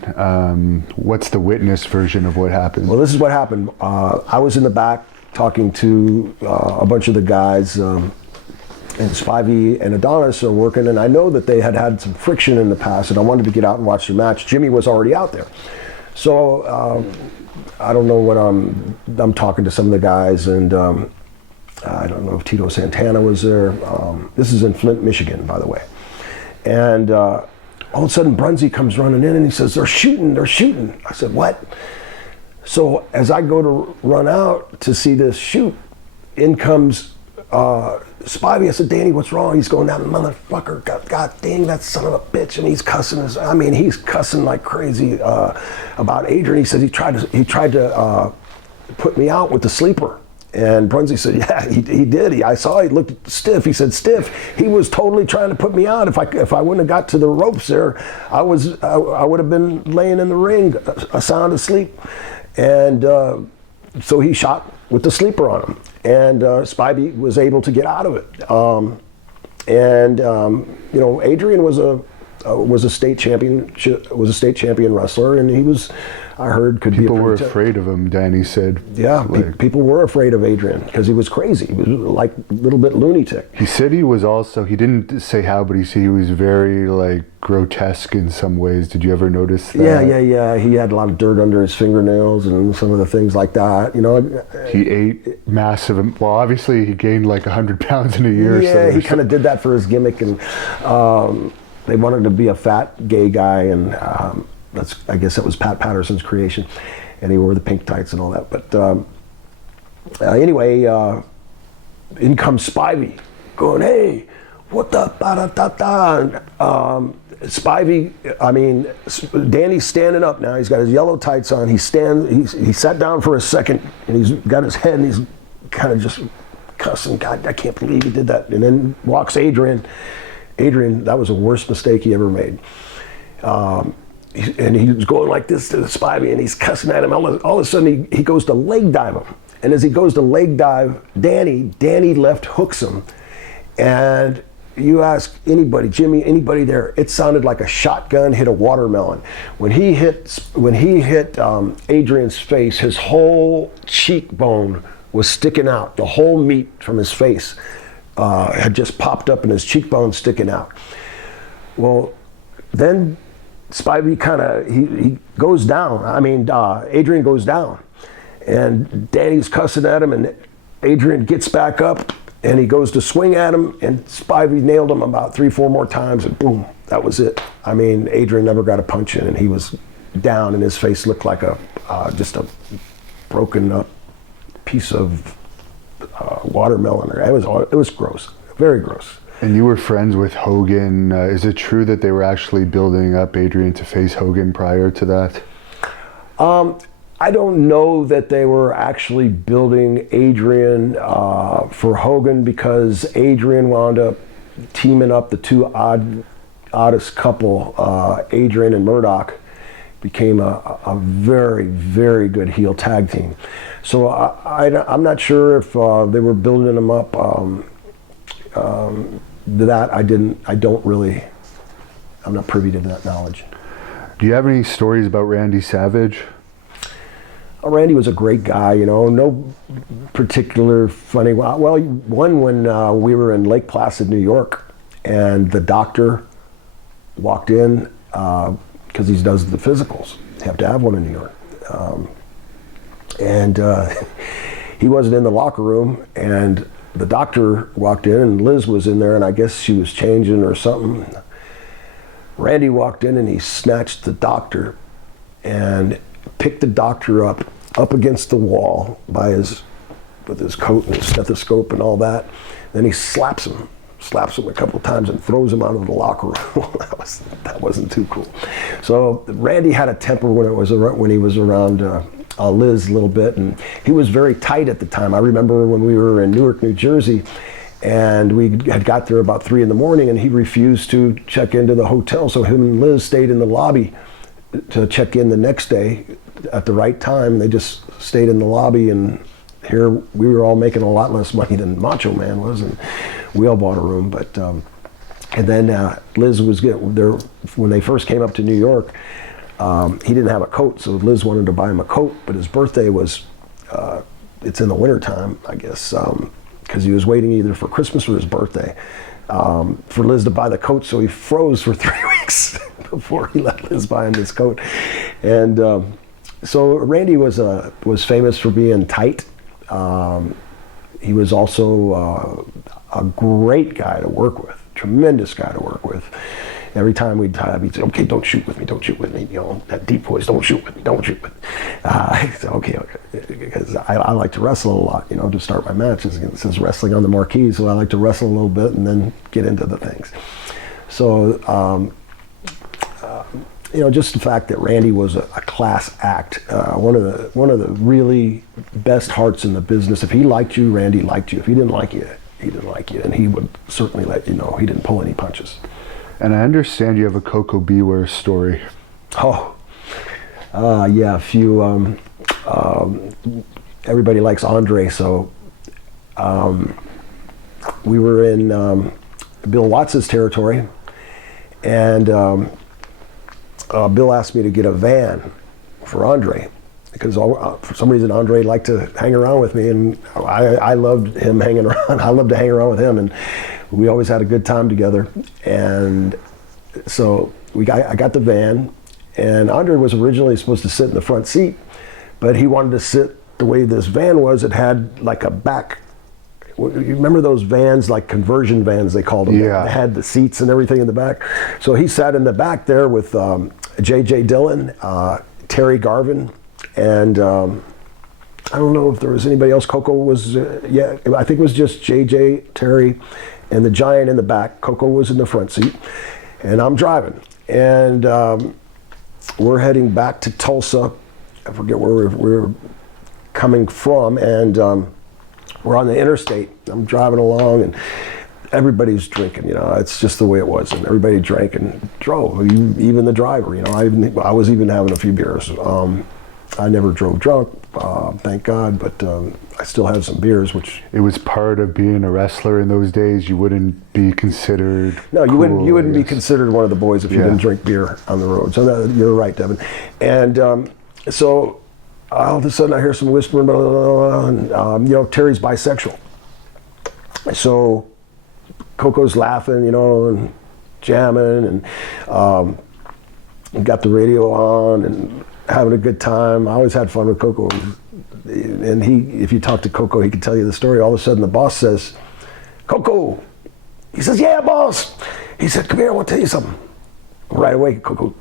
What's the witness version of what happened? Well, this is what happened. I was in the back talking to a bunch of the guys, and Spivey and Adonis are working, and I know that they had some friction in the past, and I wanted to get out and watch their match. Jimmy was already out there. So I don't know what I'm talking to some of the guys, and I don't know if Tito Santana was there. This is in Flint, Michigan, by the way. And all of a sudden, Brunsey comes running in, and he says, they're shooting. I said, "What?" So as I go to run out to see this shoot, in comes Spivey. I said, "Danny, what's wrong?" He's going, "That motherfucker, God dang, that son of a bitch." And he's cussing. He's cussing like crazy about Adrian. He said he tried to put me out with the sleeper. And Brunsey said, yeah, he did. I saw he looked stiff. He said, stiff. He was totally trying to put me out. If I wouldn't have got to the ropes there, I would have been laying in the ring, sound asleep. And so he shot with the sleeper on him. And Spivey was able to get out of it. Adrian was a state champion wrestler, and he was, I heard, could People be. were afraid of him, Danny said. Yeah, people were afraid of Adrian because he was crazy. He was like a little bit lunatic. He said he was also, he didn't say how, but he said he was very like grotesque in some ways. Did you ever notice that? Yeah. He had a lot of dirt under his fingernails and some of the things like that. He ate massive. Well, obviously he gained like 100 pounds in a year. Yeah, he kind of did that for his gimmick, and they wanted him to be a fat gay guy, and I guess that was Pat Patterson's creation, and he wore the pink tights and all that. But anyway, in comes Spivey, going, "Hey, what the da-da-da-da?" Spivey, Danny's standing up now. He's got his yellow tights on. He sat down for a second, and he's got his head, and he's kind of just cussing. God, I can't believe he did that. And then walks Adrian. Adrian, that was the worst mistake he ever made. And he was going like this to Spivey, and he's cussing at him. All of a sudden, he goes to leg dive him. And as he goes to leg dive Danny left hooks him. And you ask anybody, Jimmy, anybody there, it sounded like a shotgun hit a watermelon. When he hit Adrian's face, his whole cheekbone was sticking out. The whole meat from his face had just popped up, and his cheekbone sticking out. Well, then Spivey he goes down. Adrian goes down, and Danny's cussing at him, and Adrian gets back up, and he goes to swing at him, and Spivey nailed him about 3-4 more times, and boom, that was it. Adrian never got a punch in, and he was down, and his face looked like just a broken up piece of watermelon. It was gross, very gross. And you were friends with Hogan. Is it true that they were actually building up Adrian to face Hogan prior to that? I don't know that they were actually building Adrian for Hogan, because Adrian wound up teaming up the two oddest couple, Adrian and Murdoch, became a very, very good heel tag team. So I'm not sure if they were building them up. I'm not privy to that knowledge. Do you have any stories about Randy Savage? Randy was a great guy, no particular funny. Well, one when we were in Lake Placid, New York, and the doctor walked in because he does the physicals. You have to have one in New York. And he wasn't in the locker room, and the doctor walked in, and Liz was in there, and I guess she was changing or something. Randy walked in, and he snatched the doctor and picked the doctor up against the wall with his coat and his stethoscope and all that. Then he slaps him a couple of times and throws him out of the locker room. that wasn't too cool. So Randy had a temper when he was around Liz a little bit, and he was very tight at the time. I remember when we were in Newark, New Jersey, and we had got there about 3 a.m, and he refused to check into the hotel, so him and Liz stayed in the lobby to check in the next day at the right time. They just stayed in the lobby, and here we were all making a lot less money than Macho Man was, and we all bought a room. But and then Liz was getting there when they first came up to New York. He didn't have a coat, so Liz wanted to buy him a coat, but his birthday was, it's in the wintertime, I guess, because he was waiting either for Christmas or his birthday for Liz to buy the coat, so he froze for 3 weeks before he let Liz buy him this coat. And so Randy was famous for being tight. He was also a great guy to work with, tremendous guy to work with. Every time we'd have, he'd say, "Okay, don't shoot with me, that deep voice, don't shoot with me. I said, okay, because I like to wrestle a lot, to start my matches. It says wrestling on the marquee, so I like to wrestle a little bit and then get into the things. So just the fact that Randy was a class act, one of the really best hearts in the business. If he liked you, Randy liked you. If he didn't like you, he didn't like you, and he would certainly let you know. He didn't pull any punches. And I understand you have a Coco Beware story. Oh, yeah, a few. Everybody likes Andre, so we were in Bill Watts' territory, and Bill asked me to get a van for Andre, because for some reason Andre liked to hang around with me, and I loved him hanging around. I loved to hang around with him, and we always had a good time together. And so I got the van, and Andre was originally supposed to sit in the front seat, but he wanted to sit the way this van was. It had like a back. You remember those vans, like conversion vans they called them? Yeah. They had the seats and everything in the back. So he sat in the back there with J.J. Dillon, Terry Garvin, and I don't know if there was anybody else. Coco was, I think it was just J.J., Terry, and the Giant in the back. Coco was in the front seat, and I'm driving. And we're heading back to Tulsa. I forget where we're coming from, and we're on the interstate. I'm driving along, and everybody's drinking. It's just the way it was, and everybody drank and drove. Even the driver. I was even having a few beers. I never drove drunk, thank God, but I still had some beers, which. It was part of being a wrestler in those days. You wouldn't be considered. No, you cool, you wouldn't be considered one of the boys if you didn't drink beer on the road. So you're right, Devin. And so all of a sudden I hear some whispering, blah, blah, blah, and Terry's bisexual. So Coco's laughing, and jamming, and got the radio on and having a good time. I always had fun with Coco. And if you talk to Coco, he can tell you the story. All of a sudden the boss says, "Coco." He says, "Yeah, boss." He said, "Come here, I want to tell you something." Right away, Coco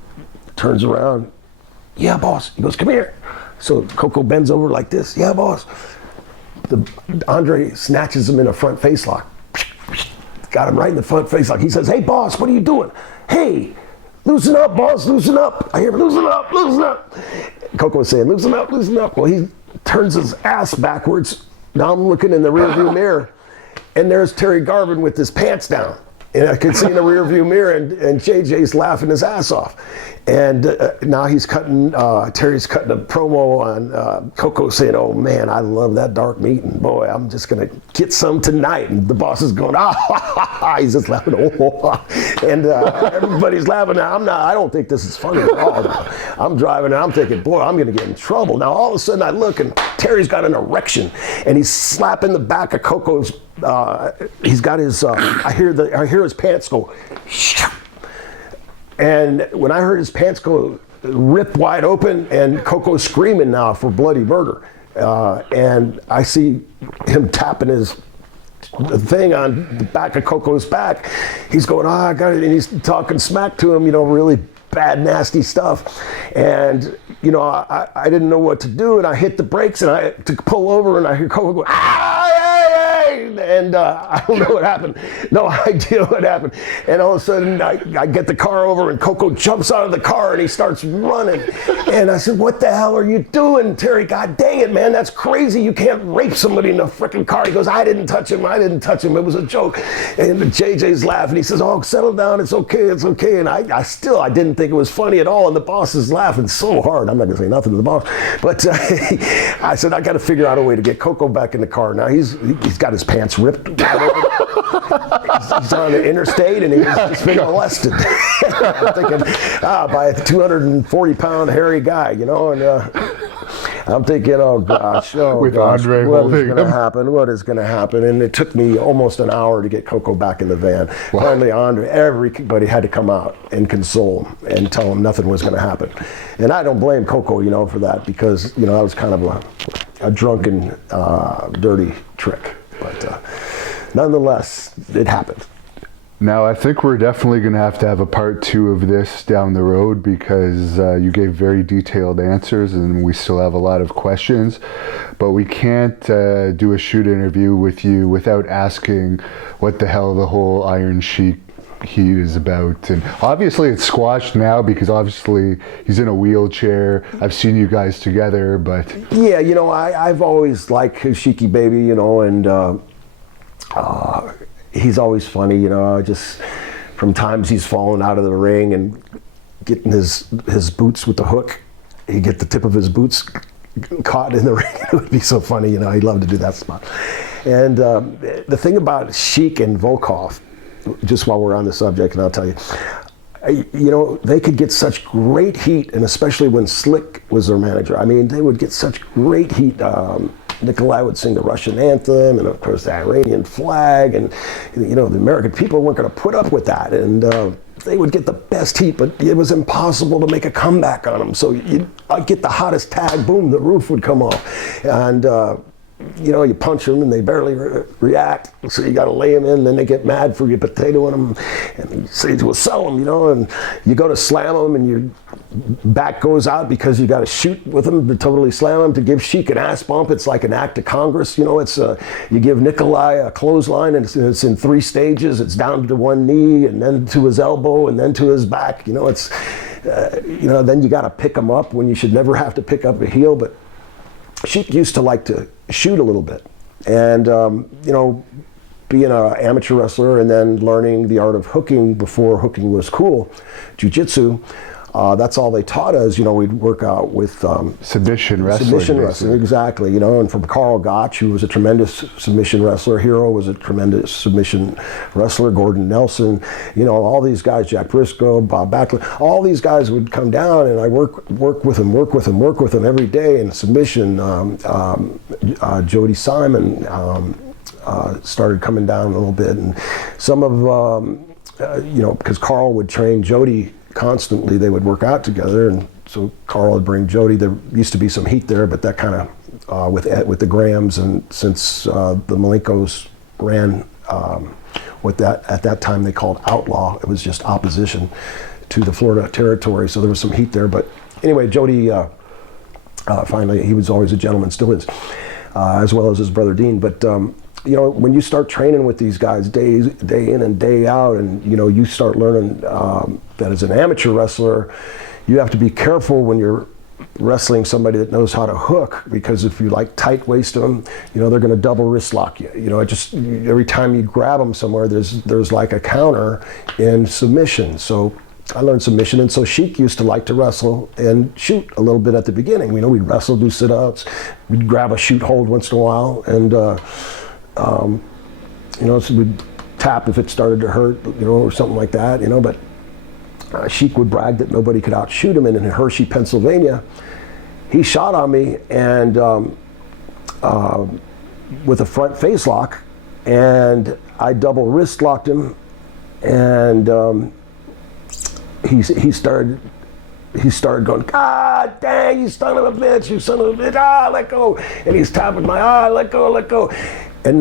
turns around. "Yeah, boss." He goes, "Come here." So Coco bends over like this. "Yeah, boss." Andre snatches him in a front face lock. Got him right in the front face lock. He says, "Hey, boss, what are you doing?" "Hey, loosen up, boss, loosen up." I hear, "Loosen up, loosen up." Coco was saying, "Loosen up, loosen up." Well, he turns his ass backwards. Now I'm looking in the rearview mirror, and there's Terry Garvin with his pants down. And I could see in the rearview mirror, and JJ's laughing his ass off. And now Terry's cutting a promo on Coco, saying, "Oh man, I love that dark meat, and boy, I'm just gonna get some tonight." And the boss is going, "Ah, ha, ha, ha." He's just laughing, "Oh," and everybody's laughing. Now I don't think this is funny at all. I'm driving, and I'm thinking, boy, I'm gonna get in trouble. Now all of a sudden I look, and Terry's got an erection, and he's slapping the back of Coco's. He's got his. I hear his pants go. And when I heard his pants go rip wide open, and Coco's screaming now for bloody murder, and I see him tapping his thing on the back of Coco's back. He's going, "I got it," and he's talking smack to him, really bad, nasty stuff. And I didn't know what to do, and I hit the brakes, and I to pull over, and I hear Coco go, "Ah!" And I don't know what happened. No idea what happened. And all of a sudden, I get the car over, and Coco jumps out of the car, and he starts running. And I said, "What the hell are you doing, Terry? God dang it, man, that's crazy. You can't rape somebody in a freaking car." He goes, "I didn't touch him. I didn't touch him. It was a joke." And JJ's laughing. He says, "Oh, settle down. It's okay. It's okay." And I didn't think it was funny at all. And the boss is laughing so hard. I'm not going to say nothing to the boss. But I said, I got to figure out a way to get Coco back in the car. Now he's got his pants ripped. He's on the interstate, and he's just been molested. I'm thinking, by a 240-pound hairy guy, and I'm thinking, oh gosh, with Andre what holding is going to him. happen? What is going to happen? And it took me almost an hour to get Coco back in the van. Wow. Finally, everybody had to come out and console him and tell him nothing was going to happen. And I don't blame Coco, for that, because that was kind of a drunken, dirty trick. But nonetheless, it happened. Now, I think we're definitely going to have a part 2 of this down the road, because you gave very detailed answers, and we still have a lot of questions. But we can't do a shoot interview with you without asking what the hell the whole Iron Sheik he is about. And obviously it's squashed now because obviously he's in a wheelchair. I've seen you guys together, but yeah, you know, I've always liked Sheiky Baby, you know, and he's always funny, you know. Just from times he's fallen out of the ring and getting his boots with the hook, he'd get the tip of his boots caught in the ring. It would be so funny, you know. He'd love to do that spot. And the thing about Sheik and Volkov, just while we're on the subject, and I'll tell you, you know, they could get such great heat, and especially when Slick was their manager. I mean, they would get such great heat. Nikolai would sing the Russian anthem, and of course the Iranian flag, and you know, the American people weren't going to put up with that, and they would get the best heat, but it was impossible to make a comeback on them. So I'd get the hottest tag, boom, the roof would come off, and you know, you punch them and they barely react, so you got to lay them in, and then they get mad for you potatoing them, and you say, well, sell them, you know, and you go to slam them and your back goes out because you got to shoot with them to totally slam them. To give Sheik an ass bump, it's like an act of Congress, you know. It's you give Nikolai a clothesline, and it's in 3 stages. It's down to one knee, and then to his elbow, and then to his back, you know. It's you know, then you got to pick him up when you should never have to pick up a heel. But Sheik used to like to shoot a little bit, and you know, being an amateur wrestler and then learning the art of hooking before hooking was cool, jiu-jitsu, that's all they taught us. You know, we'd work out with submission wrestling. Submission wrestling, exactly. You know, and from Carl Gotch, who was a tremendous submission wrestler, Hero was a tremendous submission wrestler, Gordon Nelson, you know, all these guys, Jack Briscoe, Bob Backlund, all these guys would come down, and I work with them every day in submission. Jody Simon started coming down a little bit, and some of you know, because Carl would train Jody constantly, they would work out together, and so Carl would bring Jody. There used to be some heat there, but that kind of with the Grahams, and since the Malenkos ran what that at that time they called Outlaw, it was just opposition to the Florida territory, so there was some heat there. But anyway, Jody finally, he was always a gentleman, still is, as well as his brother Dean. But you know, when you start training with these guys day in and day out, and you know, you start learning that as an amateur wrestler, you have to be careful when you're wrestling somebody that knows how to hook, because if you like tight waist them, you know, they're going to double wrist lock you. You know, every time you grab them somewhere, there's like a counter in submission. So I learned submission, and so Sheik used to like to wrestle and shoot a little bit at the beginning. You know, we'd wrestle, do sit-ups, we'd grab a shoot hold once in a while, and you know, so we'd tap if it started to hurt, you know, or something like that, you know. But Sheik would brag that nobody could outshoot him, and in Hershey, Pennsylvania, he shot on me, and with a front face lock, and I double wrist locked him, and he started going, God dang, you son of a bitch, you son of a bitch, let go. And he's tapping my let go. And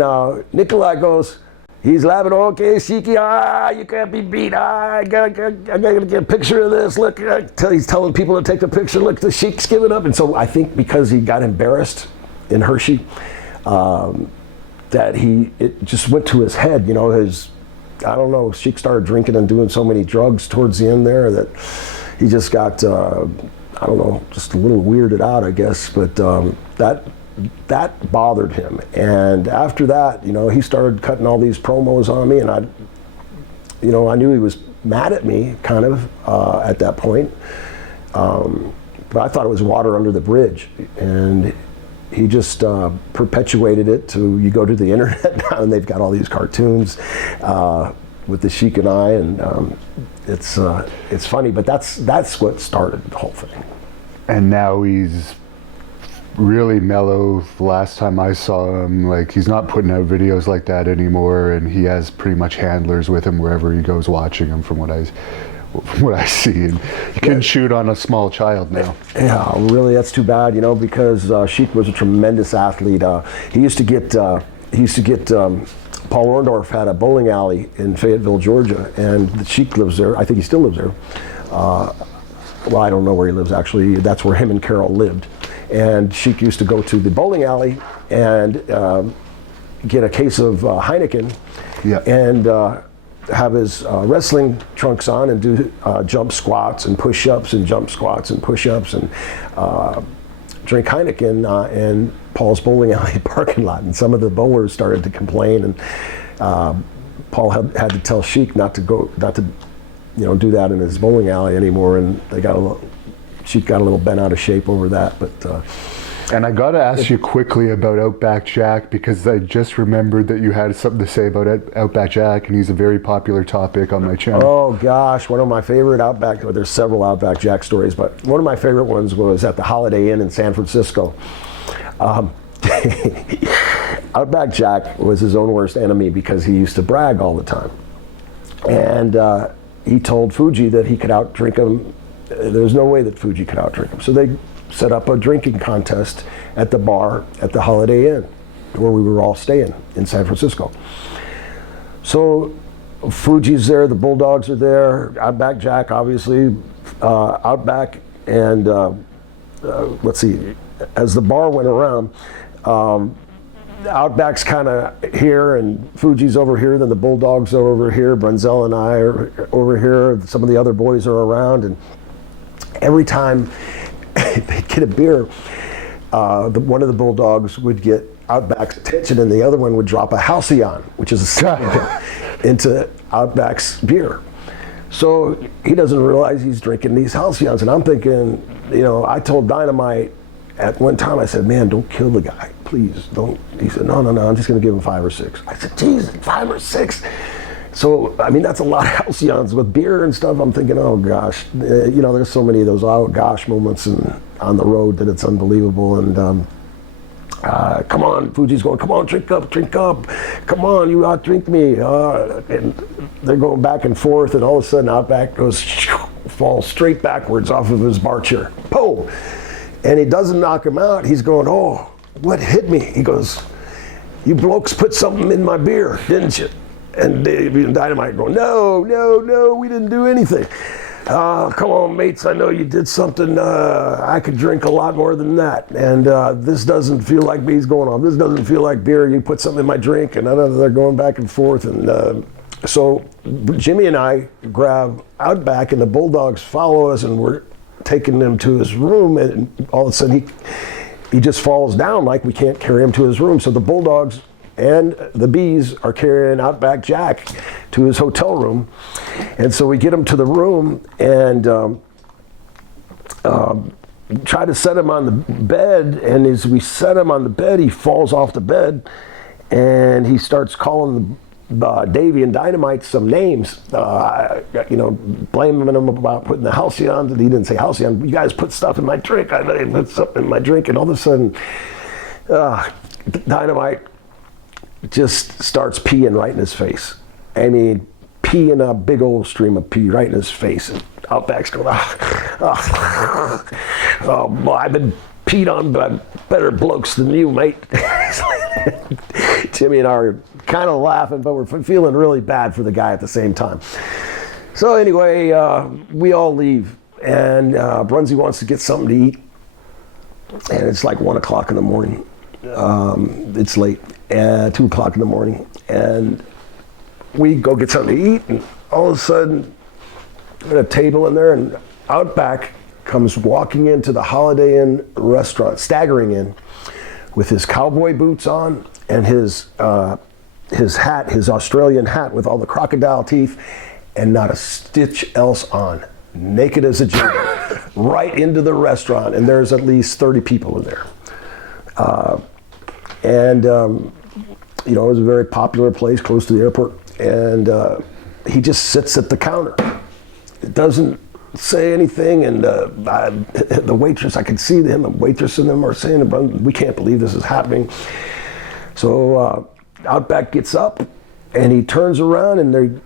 Nikolai goes, he's laughing, okay, Sheiky, you can't be beat. I gotta get a picture of this. Look, he's telling people to take the picture. Look, the Sheik's giving up. And so I think because he got embarrassed in Hershey, that it just went to his head, you know, I don't know, Sheik started drinking and doing so many drugs towards the end there that he just got, I don't know, just a little weirded out, I guess. But that bothered him. And after that, you know, he started cutting all these promos on me, and I knew he was mad at me, kind of, at that point. But I thought it was water under the bridge. And he just perpetuated it you go to the internet now, and they've got all these cartoons with the Sheik and I, and it's funny, but that's what started the whole thing. And now he's really mellow. The last time I saw him, like, he's not putting out videos like that anymore, and he has pretty much handlers with him wherever he goes watching him, from what I see. And he can shoot on a small child now. Yeah, really, that's too bad, you know, because Sheik was a tremendous athlete. He used to get Paul Orndorff had a bowling alley in Fayetteville, Georgia, and Sheik lives there. I think he still lives there. Well, I don't know where he lives, actually. That's where him and Carol lived. And Sheik used to go to the bowling alley and get a case of Heineken, yeah, and have his wrestling trunks on and do jump squats and push-ups and jump squats and push-ups and drink Heineken in Paul's bowling alley parking lot. And some of the bowlers started to complain, and Paul had to tell Sheik not to do that in his bowling alley anymore. And Sheik got a little bent out of shape over that, but. And I got to ask you quickly about Outback Jack, because I just remembered that you had something to say about Outback Jack, and he's a very popular topic on my channel. Oh gosh, one of my favorite Outback, well, there's several Outback Jack stories, but one of my favorite ones was at the Holiday Inn in San Francisco. Outback Jack was his own worst enemy because he used to brag all the time. And he told Fuji that he could outdrink him. There's no way that Fuji could outdrink him. So they set up a drinking contest at the bar at the Holiday Inn where we were all staying in San Francisco. So Fuji's there, the Bulldogs are there, Outback Jack obviously, Outback, and let's see, as the bar went around, Outback's kind of here and Fuji's over here, then the Bulldogs are over here, Brunzel and I are over here, some of the other boys are around, and every time they'd get a beer, one of the Bulldogs would get Outback's attention and the other one would drop a Halcyon, which is a cider, into Outback's beer. So he doesn't realize he's drinking these Halcyons, and I'm thinking, I told Dynamite at one time, I said, man, don't kill the guy, please, don't. He said, no, I'm just gonna give him 5 or 6. I said, geez, 5 or 6? So, I mean, that's a lot of Halcyons with beer and stuff. I'm thinking, oh gosh, there's so many of those oh gosh moments on the road that it's unbelievable. And come on, Fuji's going, come on, drink up, come on, you outdrink me. And they're going back and forth, and all of a sudden Outback falls straight backwards off of his bar chair. Boom! And he doesn't knock him out. He's going, oh, what hit me? He goes, you blokes put something in my beer, didn't you? And Dave and Dynamite going, no, we didn't do anything. Come on, mates, I know you did something. I could drink a lot more than that. And this doesn't feel like bees going on. This doesn't feel like beer. You put something in my drink. And they're going back and forth. And so Jimmy and I grab Outback, and the Bulldogs follow us, and we're taking him to his room. And all of a sudden, he just falls down like we can't carry him to his room. So the Bulldogs and the Bees are carrying Outback Jack to his hotel room. And so we get him to the room and try to set him on the bed. And as we set him on the bed, he falls off the bed and he starts calling Davey and Dynamite some names, blaming them about putting the Halcyon. He didn't say Halcyon. You guys put stuff in my drink. I put stuff in my drink. And all of a sudden, Dynamite just starts peeing right in his face. I mean, peeing a big old stream of pee right in his face. And Outback's going, oh boy, I've been peed on by better blokes than you, mate. Jimmy and I are kind of laughing, but we're feeling really bad for the guy at the same time. So anyway, we all leave, and Brunsey wants to get something to eat, and it's like 1 o'clock in the morning. It's late, 2 o'clock in the morning, and we go get something to eat, and all of a sudden, at a table in there, and Outback comes walking into the Holiday Inn restaurant, staggering in, with his cowboy boots on and his hat, his Australian hat with all the crocodile teeth, and not a stitch else on, naked as a Jew, right into the restaurant, and there's at least 30 people in there. It was a very popular place close to the airport, and he just sits at the counter. It doesn't say anything, and the waitress, I could see him, the waitress and them are saying, we can't believe this is happening. So Outback gets up, and he turns around, and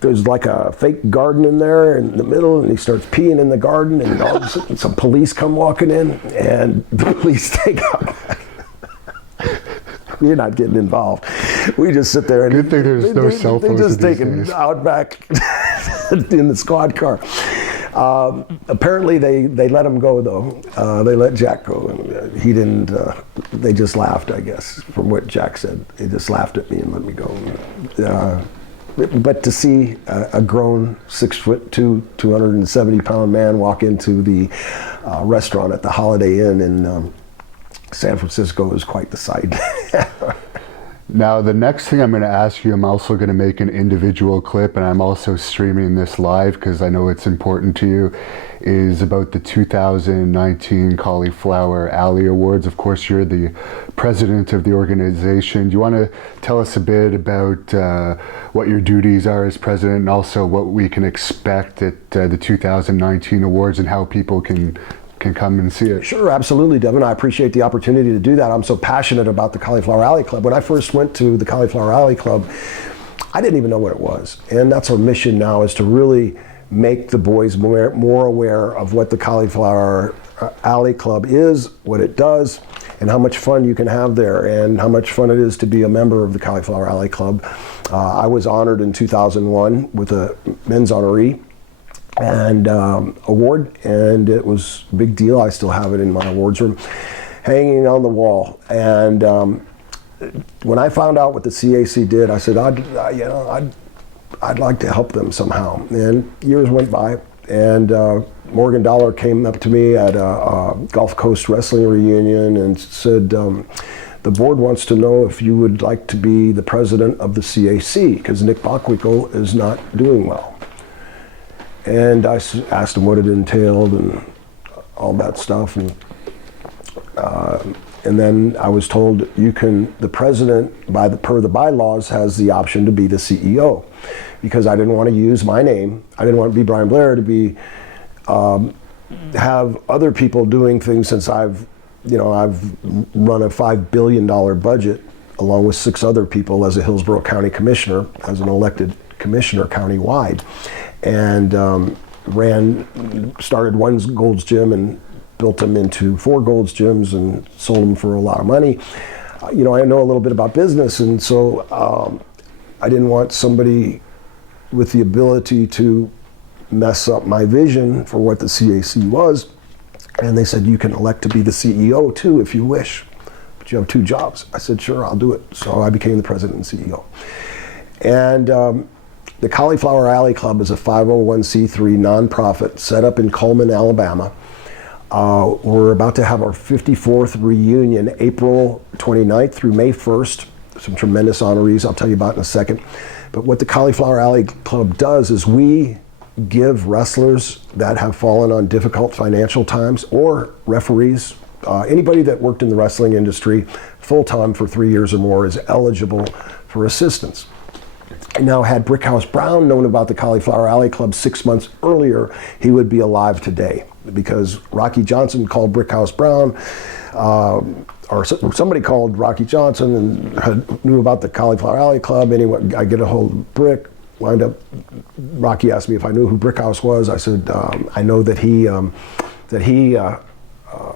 there's like a fake garden in there in the middle, and he starts peeing in the garden, and all of a sudden some police come walking in, and the police take Outback. We're not getting involved. We just sit there and good thing there's no cell phones. They're just taking Outback in the squad car. Apparently they let him go though. They let Jack go, and he didn't. They just laughed, I guess, from what Jack said. They just laughed at me and let me go. but to see a grown 6'2", 270-pound man walk into the restaurant at the Holiday Inn in San Francisco is quite the sight. Now, the next thing I'm going to ask you, I'm also going to make an individual clip, and I'm also streaming this live because I know it's important to you, is about the 2019 Cauliflower Alley Awards. Of course, you're the president of the organization. Do you want to tell us a bit about what your duties are as president, and also what we can expect at the 2019 awards and how people can come and see it? Sure, absolutely, Devin. I appreciate the opportunity to do that. I'm so passionate about the Cauliflower Alley Club. When I first went to the Cauliflower Alley Club, I didn't even know what it was. And that's our mission now, is to really make the boys more aware of what the Cauliflower Alley Club is, what it does, and how much fun you can have there, and how much fun it is to be a member of the Cauliflower Alley Club. I was honored in 2001 with a men's honoree and award, and it was a big deal. I still have it in my awards room, hanging on the wall. And when I found out what the CAC did, I said, I'd like to help them somehow. And years went by, and Morgan Dollar came up to me at a Gulf Coast Wrestling reunion and said, the board wants to know if you would like to be the president of the CAC, because Nick Bockwinkel is not doing well. And I asked him what it entailed and all that stuff, and then I was told the president, per the bylaws, has the option to be the CEO, because I didn't want to use my name. I didn't want to be Brian Blair to be have other people doing things, since I've run a $5 billion budget along with 6 other people as a Hillsborough County Commissioner, as an elected commissioner countywide. And started one Gold's Gym and built them into 4 Gold's Gyms and sold them for a lot of money. I know a little bit about business, and so I didn't want somebody with the ability to mess up my vision for what the CAC was. And they said, you can elect to be the CEO too if you wish, but you have 2 jobs. I said, sure, I'll do it. So I became the president and CEO. And the Cauliflower Alley Club is a 501c3 nonprofit set up in Cullman, Alabama. We're about to have our 54th reunion, April 29th through May 1st. Some tremendous honorees I'll tell you about in a second. But what the Cauliflower Alley Club does is we give wrestlers that have fallen on difficult financial times, or referees, anybody that worked in the wrestling industry full-time for 3 years or more is eligible for assistance. Now, had Brickhouse Brown known about the Cauliflower Alley Club 6 months earlier, he would be alive today, because Rocky Johnson called Brickhouse Brown, or somebody called Rocky Johnson and knew about the Cauliflower Alley Club. Anyway, I get a hold of Brick, wind up, Rocky asked me if I knew who Brickhouse was. I said, I know that he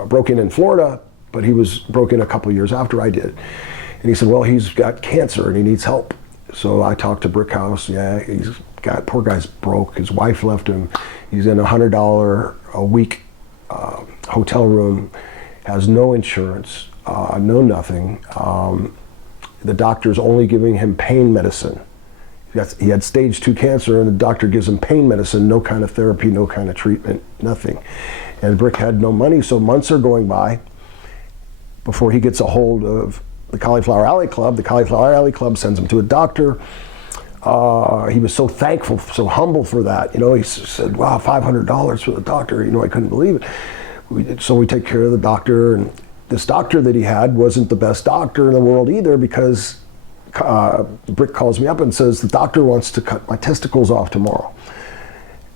broke in Florida, but he was broke in a couple years after I did. And he said, well, he's got cancer and he needs help. So I talked to Brickhouse. Yeah, poor guy's broke. His wife left him. He's in a $100 a week hotel room, has no insurance, no nothing. The doctor's only giving him pain medicine. He had stage 2 cancer, and the doctor gives him pain medicine, no kind of therapy, no kind of treatment, nothing. And Brick had no money, so months are going by before he gets a hold of the Cauliflower Alley Club. The Cauliflower Alley Club sends him to a doctor. He was so thankful, so humble for that. He said, wow, $500 for the doctor. I couldn't believe it. So we take care of the doctor, and this doctor that he had wasn't the best doctor in the world either, because Brick calls me up and says, the doctor wants to cut my testicles off tomorrow.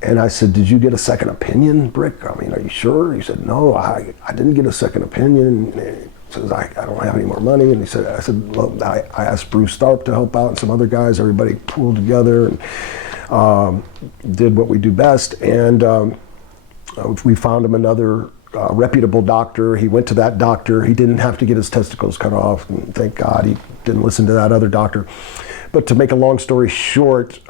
And I said, did you get a second opinion, Brick? Are you sure? He said, no, I didn't get a second opinion. He says, I don't have any more money. And I said, well, I asked Bruce Tharp to help out and some other guys. Everybody pooled together and did what we do best. And we found him another reputable doctor. He went to that doctor. He didn't have to get his testicles cut off. And thank God he didn't listen to that other doctor. But to make a long story short,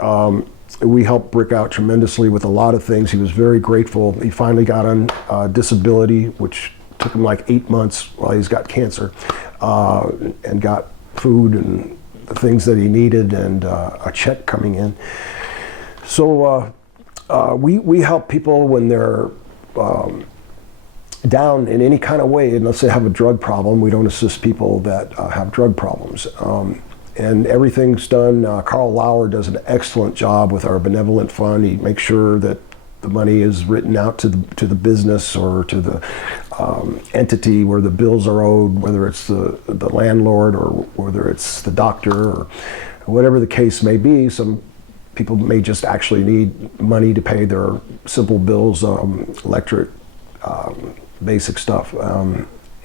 we helped Brick out tremendously with a lot of things. He was very grateful. He finally got on disability, which took him like 8 months while he's got cancer, and got food and the things that he needed and a check coming in. So we help people when they're down in any kind of way, unless they have a drug problem. We don't assist people that have drug problems. And everything's done. Carl Lauer does an excellent job with our benevolent fund. He makes sure that the money is written out to the business or to the entity where the bills are owed, whether it's the landlord or whether it's the doctor or whatever the case may be. Some people may just actually need money to pay their simple bills, electric, basic stuff.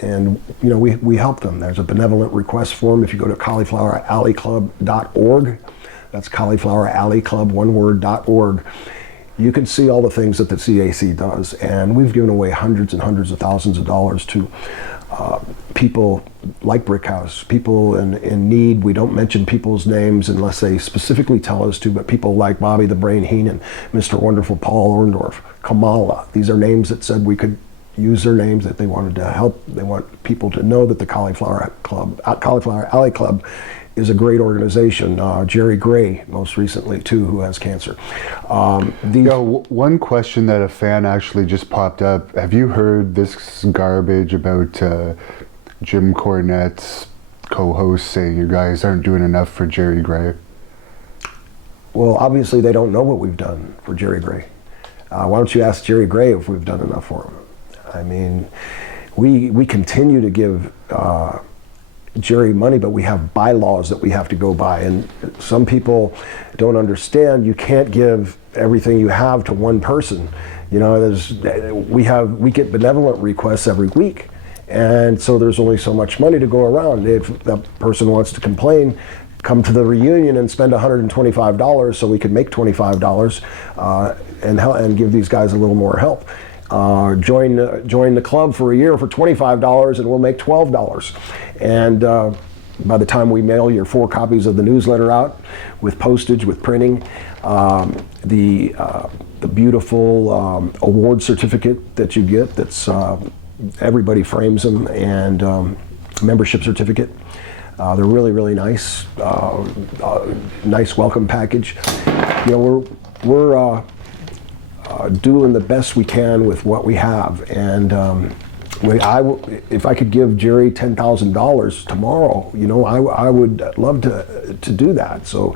And we help them. There's a benevolent request form if you go to caulifloweralleyclub.org. That's caulifloweralleyclub, one word, .org. You can see all the things that the CAC does. And we've given away hundreds and hundreds of thousands of dollars to people like Brickhouse, people in need. We don't mention people's names unless they specifically tell us to, but people like Bobby the Brain Heenan, Mr. Wonderful Paul Orndorff, Kamala. These are names that said we could use their names, that they wanted to help. They want people to know that the Cauliflower Alley Club is a great organization. Jerry Gray, most recently, too, who has cancer. One question that a fan actually just popped up. Have you heard this garbage about Jim Cornette's co-host saying you guys aren't doing enough for Jerry Gray? Well, obviously they don't know what we've done for Jerry Gray. Why don't you ask Jerry Gray if we've done enough for him? I mean, we continue to give Jerry money, but we have bylaws that we have to go by, and some people don't understand. You can't give everything you have to one person. We get benevolent requests every week, and so there's only so much money to go around. If that person wants to complain, come to the reunion and spend $125 so we can make $25 and give these guys a little more help. Join the club for a year for $25 and we'll make $12. And by the time we mail your 4 copies of the newsletter out with postage, with printing, the beautiful award certificate that you get, that's everybody frames them, and membership certificate. They're really, really nice. Nice welcome package. We're doing the best we can with what we have, and if I could give Jerry $10,000 tomorrow, I would love to do that. So,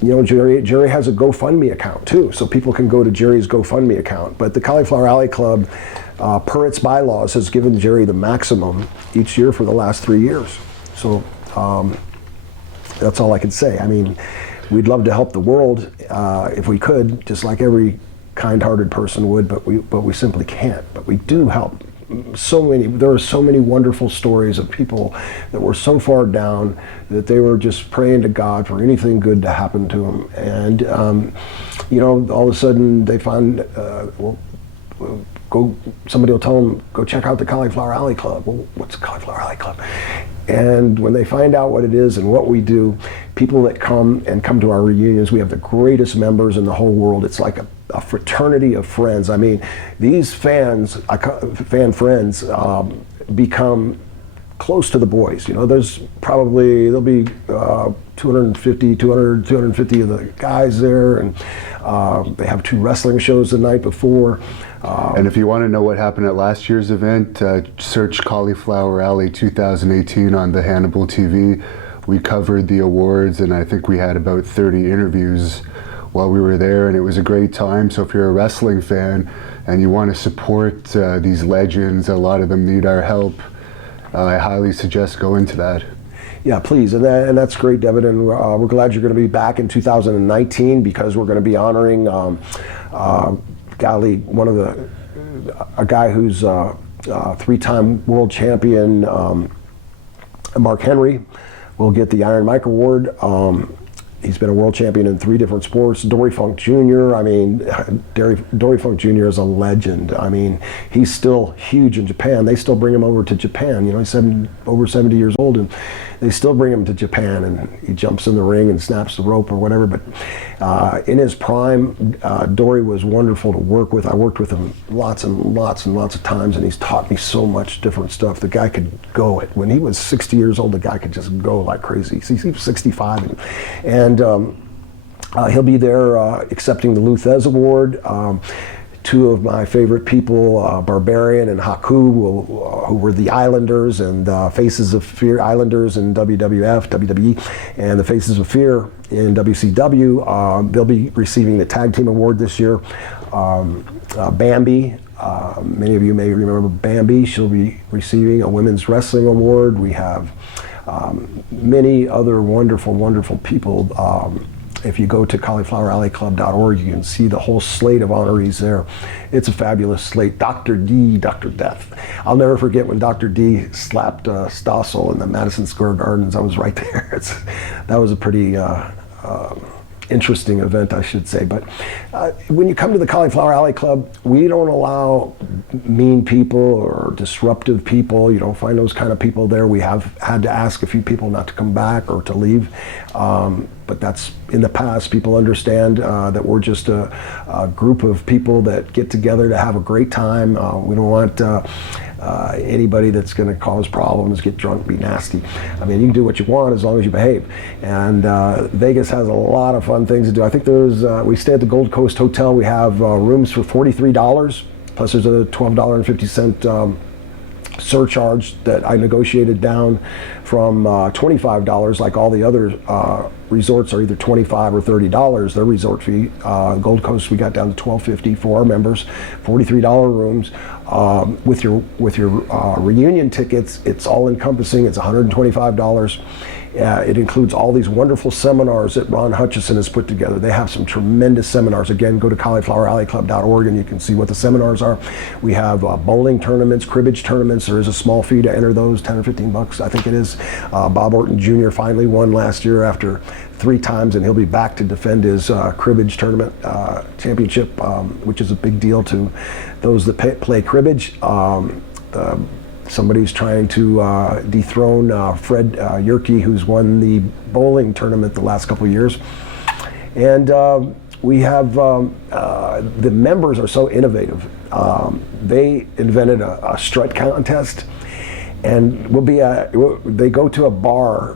Jerry has a GoFundMe account too, so people can go to Jerry's GoFundMe account. But the Cauliflower Alley Club, per its bylaws, has given Jerry the maximum each year for the last 3 years. So that's all I can say. I mean, we'd love to help the world if we could, just like every kind-hearted person would, but we simply can't. But we do help there are so many wonderful stories of people that were so far down that they were just praying to God for anything good to happen to them. And all of a sudden they find, somebody will tell them, go check out the Cauliflower Alley Club. Well, what's the Cauliflower Alley Club? And when they find out what it is and what we do, people that come to our reunions, we have the greatest members in the whole world. It's like a fraternity of friends. I mean, these fan friends become close to the boys. There'll be 250 of the guys there, and they have 2 wrestling shows the night before. And if you want to know what happened at last year's event, search Cauliflower Alley 2018 on the Hannibal TV. We covered the awards, and I think we had about 30 interviews while we were there, and it was a great time. So if you're a wrestling fan and you want to support these legends, a lot of them need our help, I highly suggest going to that. Yeah, please, and that's great, Devin, and we're glad you're going to be back in 2019, because we're going to be honoring a guy who's a 3-time world champion. Mark Henry will get the Iron Mike Award. He's been a world champion in 3 different sports. Dory Funk Jr., Dory Funk Jr. is a legend. I mean, he's still huge in Japan. They still bring him over to Japan. He's over 70 years old, and they still bring him to Japan, and he jumps in the ring and snaps the rope or whatever. But in his prime, Dory was wonderful to work with. I worked with him lots and lots and lots of times, and he's taught me so much different stuff. The guy could go it. When he was 60 years old, the guy could just go like crazy. He was 65, and he'll be there accepting the Luthez Award. Two of my favorite people, Barbarian and Haku, who were the Islanders and Faces of Fear Islanders in WWF, WWE, and the Faces of Fear in WCW. They'll be receiving the Tag Team Award this year. Bambi, many of you may remember Bambi. She'll be receiving a Women's Wrestling Award. We have many other wonderful, wonderful people. If you go to caulifloweralleyclub.org, you can see the whole slate of honorees there. It's a fabulous slate. Dr. D, Dr. Death. I'll never forget when Dr. D slapped Stossel in the Madison Square Gardens. I was right there. That was a pretty interesting event, I should say. But when you come to the Cauliflower Alley Club, we don't allow mean people or disruptive people. You don't find those kind of people there. We have had to ask a few people not to come back or to leave. But that's in the past. People understand that we're just a group of people that get together to have a great time. We don't want anybody that's going to cause problems, get drunk, be nasty. I mean, you can do what you want as long as you behave. And Vegas has a lot of fun things to do. I think we stay at the Gold Coast Hotel. We have rooms for $43, plus there's a $12.50 surcharge that I negotiated down from $25, like all the other resorts are either $25 or $30. Their resort fee, Gold Coast, we got down to $12.50 for our members, $43 rooms. With your reunion tickets, it's all encompassing. It's $125. It includes all these wonderful seminars that Ron Hutchison has put together. They have some tremendous seminars. Again, go to caulifloweralleyclub.org and you can see what the seminars are. We have bowling tournaments, cribbage tournaments. There is a small fee to enter those, 10 or 15 bucks, I think it is. Bob Orton Jr. finally won last year after 3 times, and he'll be back to defend his cribbage tournament championship, which is a big deal to those that play cribbage. Somebody's trying to dethrone Fred Yerke, who's won the bowling tournament the last couple of years. And we have, the members are so innovative. They invented a strut contest, and they go to a bar,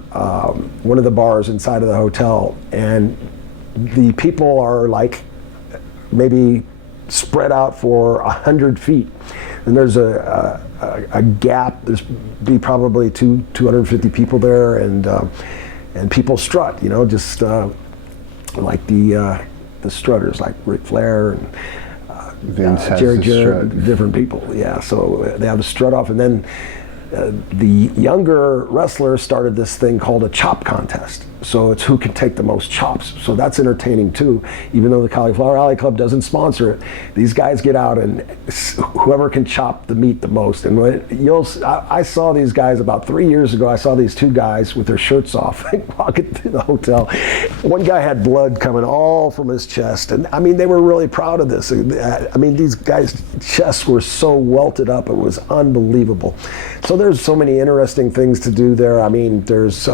one of the bars inside of the hotel, and the people are like maybe spread out for 100 feet. And there's a gap. There's be probably 250 people there, and people strut, just like the strutters, like Ric Flair and Jerry Jarrett, different people. Yeah, so they have the strut off, and then the younger wrestlers started this thing called a chop contest. So it's who can take the most chops. So that's entertaining too. Even though the Cauliflower Alley Club doesn't sponsor it, these guys get out and whoever can chop the meat the most. And I saw these guys about 3 years ago. I saw these 2 guys with their shirts off walking through the hotel. One guy had blood coming all from his chest. And I mean, they were really proud of this. I mean, these guys' chests were so welted up. It was unbelievable. So there's so many interesting things to do there. I mean, there's,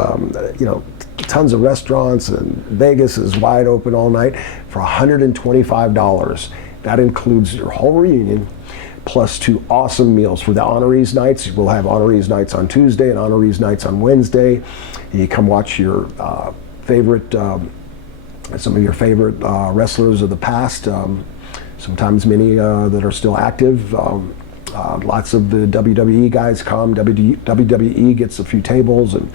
tons of restaurants, and Vegas is wide open all night for $125. That includes your whole reunion, plus 2 awesome meals. For the honorees nights, we'll have honorees nights on Tuesday and honorees nights on Wednesday. You come watch your favorite, some of your favorite wrestlers of the past, sometimes many that are still active. Lots of the WWE guys come. WWE gets a few tables, and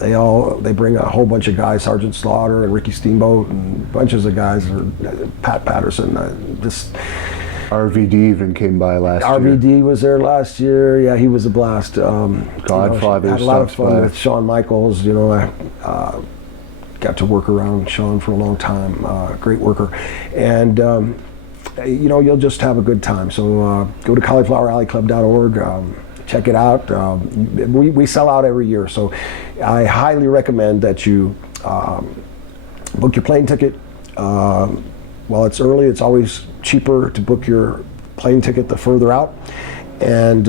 they bring a whole bunch of guys, Sergeant Slaughter and Ricky Steamboat and bunches of guys, Pat Patterson. RVD even came by last year. RVD was there last year. Yeah, he was a blast. Godfather. Had a lot of fun with Shawn Michaels. I got to work around Shawn for a long time. Great worker, and. You'll just have a good time. So go to caulifloweralleyclub.org, check it out. We sell out every year, so I highly recommend that you book your plane ticket. While it's early, it's always cheaper to book your plane ticket the further out. and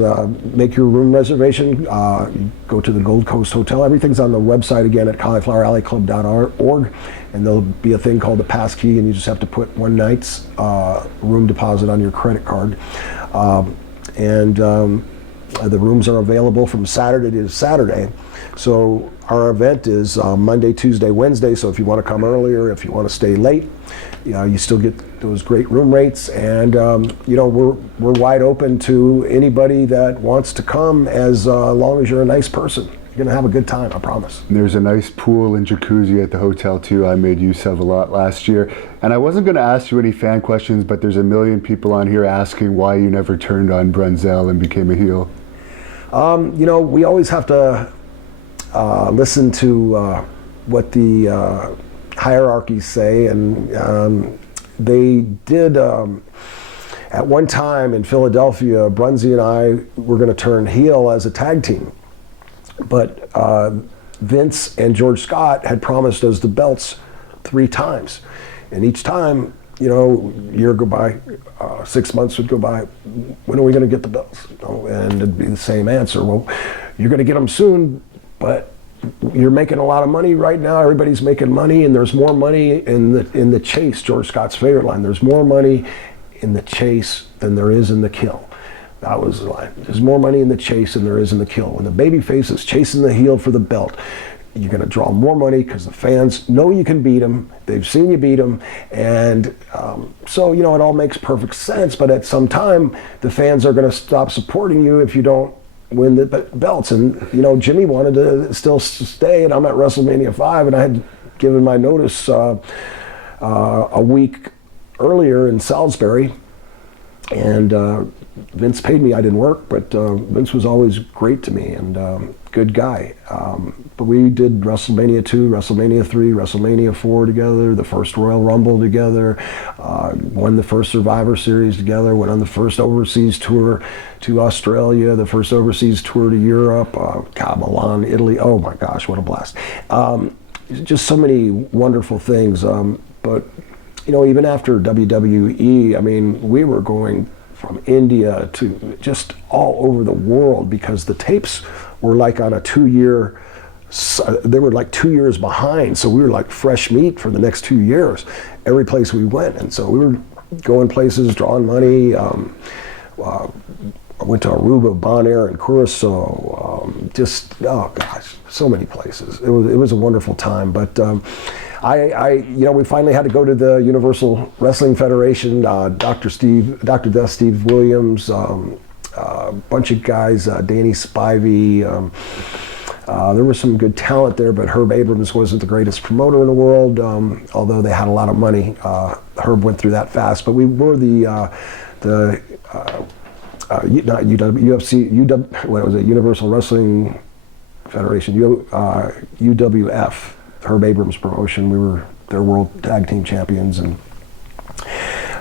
make your room reservation. You go to the Gold Coast Hotel. Everything's on the website again at caulifloweralleyclub.org, and there'll be a thing called the pass key, and you just have to put one night's room deposit on your credit card. The rooms are available from Saturday to Saturday. So our event is Monday, Tuesday, Wednesday. So if you want to come earlier, if you want to stay late, you still get those great room rates. And we're wide open to anybody that wants to come, as long as you're a nice person. You're gonna have a good time, I promise. There's a nice pool and jacuzzi at the hotel too. I made use of a lot last year. And I wasn't gonna ask you any fan questions, but there's a million people on here asking why you never turned on Brunzell and became a heel. We always have to listen to what the hierarchies say, and they did. At one time in Philadelphia, Brunzy and I were going to turn heel as a tag team, but Vince and George Scott had promised us the belts 3 times, and each time, year go by, 6 months would go by. When are we going to get the belts? And it'd be the same answer. Well, you're going to get them soon, but you're making a lot of money right now. Everybody's making money, and there's more money in the chase. George Scott's favorite line: "There's more money in the chase than there is in the kill." That was the line. There's more money in the chase than there is in the kill. When the babyface is chasing the heel for the belt, you're going to draw more money because the fans know you can beat them. They've seen you beat them. And so, it all makes perfect sense. But at some time, the fans are going to stop supporting you if you don't win the belts. And, Jimmy wanted to still stay. And I'm at WrestleMania 5. And I had given my notice a week earlier in Salisbury. And Vince paid me. I didn't work, but Vince was always great to me and good guy. But we did WrestleMania 2, WrestleMania 3, WrestleMania 4 together, the first Royal Rumble together, won the first Survivor Series together, went on the first overseas tour to Australia, the first overseas tour to Europe, Milan, Italy. Oh my gosh, what a blast. Just so many wonderful things. But even after WWE, we were going from India to just all over the world because the tapes were like on a 2-year, they were like 2 years behind. So we were like fresh meat for the next 2 years, every place we went. And so we were going places, drawing money. I went to Aruba, Bonaire, and Curacao. Oh gosh, so many places. It was a wonderful time. But we finally had to go to the Universal Wrestling Federation. Dr. Death Steve Williams, a bunch of guys, Danny Spivey. There was some good talent there, but Herb Abrams wasn't the greatest promoter in the world, although they had a lot of money. Herb went through that fast, but we were not UFC, what was it? Universal Wrestling Federation, UWF. Herb Abrams promotion. We were their world tag team champions, and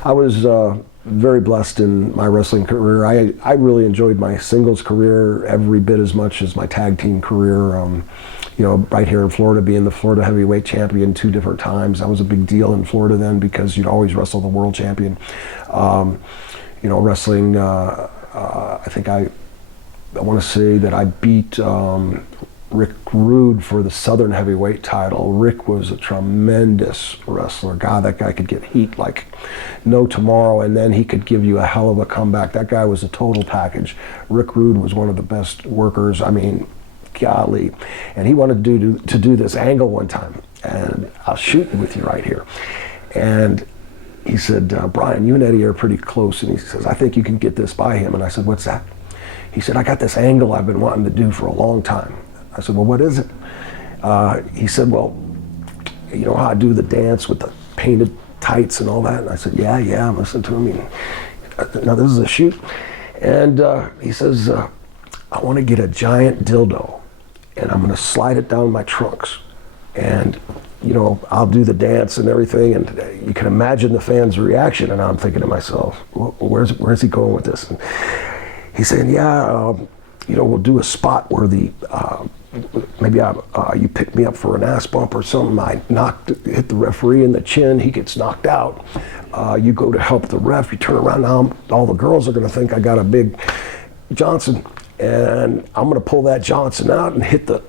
I was very blessed in my wrestling career. I really enjoyed my singles career every bit as much as my tag team career. Right here in Florida, being the Florida heavyweight champion 2 different times, that was a big deal in Florida then because you'd always wrestle the world champion. Wrestling. I think I want to say that I beat Rick Rude for the Southern Heavyweight title. Rick was a tremendous wrestler. God, that guy could get heat like no tomorrow, and then he could give you a hell of a comeback. That guy was a total package. Rick Rude was one of the best workers. Golly. And he wanted to do this angle one time, and I'll shoot with you right here. And he said, Brian, you and Eddie are pretty close. And he says, I think you can get this by him. And I said, what's that? He said, I got this angle I've been wanting to do for a long time. I said, well, what is it? He said, well, you know how I do the dance with the painted tights and all that? And I said, yeah, I'm listening to him. Now this is a shoot. And he says, I want to get a giant dildo and I'm going to slide it down my trunks. And, I'll do the dance and everything. And you can imagine the fans' reaction. And I'm thinking to myself, well, where's he going with this? And he's saying, we'll do a spot where maybe you pick me up for an ass bump or something. I hit the referee in the chin. He gets knocked out. You go to help the ref. You turn around. Now all the girls are going to think I got a big Johnson, and I'm going to pull that Johnson out and hit the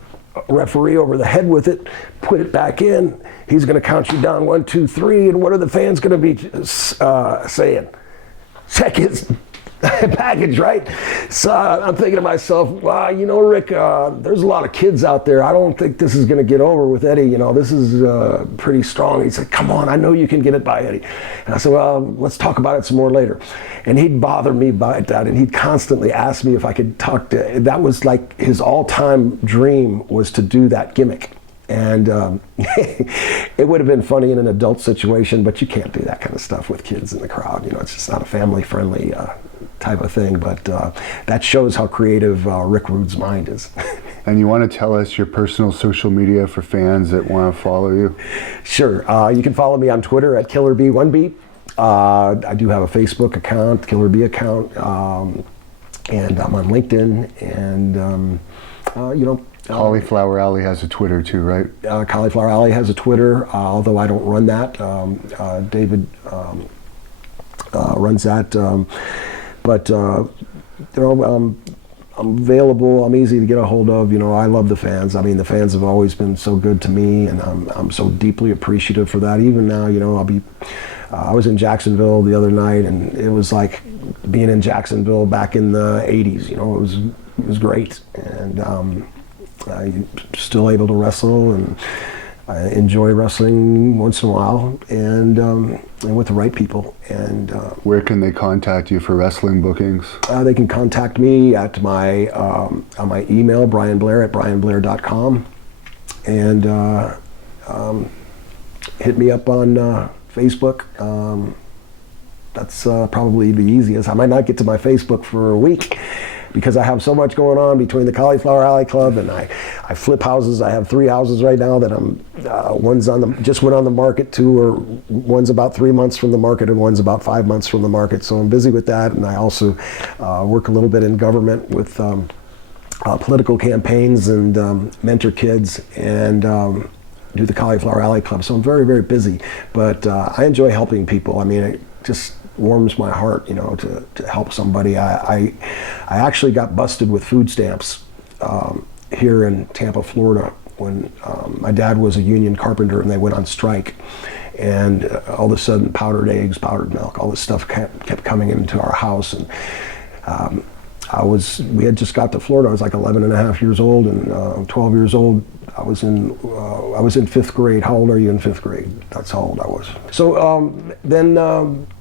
referee over the head with it, put it back in. He's going to count you down 1, 2, 3, and what are the fans going to be saying? Check his package, right? So I'm thinking to myself, wow, you know, Rick, there's a lot of kids out there. I don't think this is going to get over with Eddie. You know, this is pretty strong. He said, come on, I know you can get it by Eddie. And I said, well, let's talk about it some more later. And he'd bother me by that, and he'd constantly ask me if I could talk to, that was like his all-time dream, was to do that gimmick. And it would have been funny in an adult situation, but you can't do that kind of stuff with kids in the crowd. You know, it's just not a family-friendly type of thing. But that shows how creative Rick Rude's mind is. And you want to tell us your personal social media for fans that want to follow you? Sure. You can follow me on Twitter at KillerB1B. I do have a Facebook account, Killer B account, and I'm on LinkedIn. And, you know, Cauliflower Alley has a Twitter too, right? Cauliflower Alley has a Twitter, although I don't run that. David runs that. But you know, I'm available. I'm easy to get a hold of. You know, I love the fans. I mean, the fans have always been so good to me, and I'm so deeply appreciative for that. Even now, you know, I was in Jacksonville the other night, and it was like being in Jacksonville back in the '80s. You know, it was great, and I'm still able to wrestle, and I enjoy wrestling once in a while, and with the right people. And where can they contact you for wrestling bookings? They can contact me at my on my email, brianblair@brianblair.com, and hit me up on Facebook. That's probably the easiest. I might not get to my Facebook for a week, because I have so much going on between the Cauliflower Alley Club, and I flip houses. I have 3 houses right now that one's just went on the market, one's about 3 months from the market, and one's about 5 months from the market. So I'm busy with that, and I also work a little bit in government with political campaigns and mentor kids, and do the Cauliflower Alley Club. So I'm very, very busy, but I enjoy helping people. I mean, it just warms my heart, you know, to help somebody. I actually got busted with food stamps here in Tampa, Florida, when my dad was a union carpenter and they went on strike. And all of a sudden, powdered eggs, powdered milk, all this stuff kept coming into our house. And we had just got to Florida. I was like 11 and a half years old, and 12 years old. I was in fifth grade. How old are you in fifth grade? That's how old I was. So then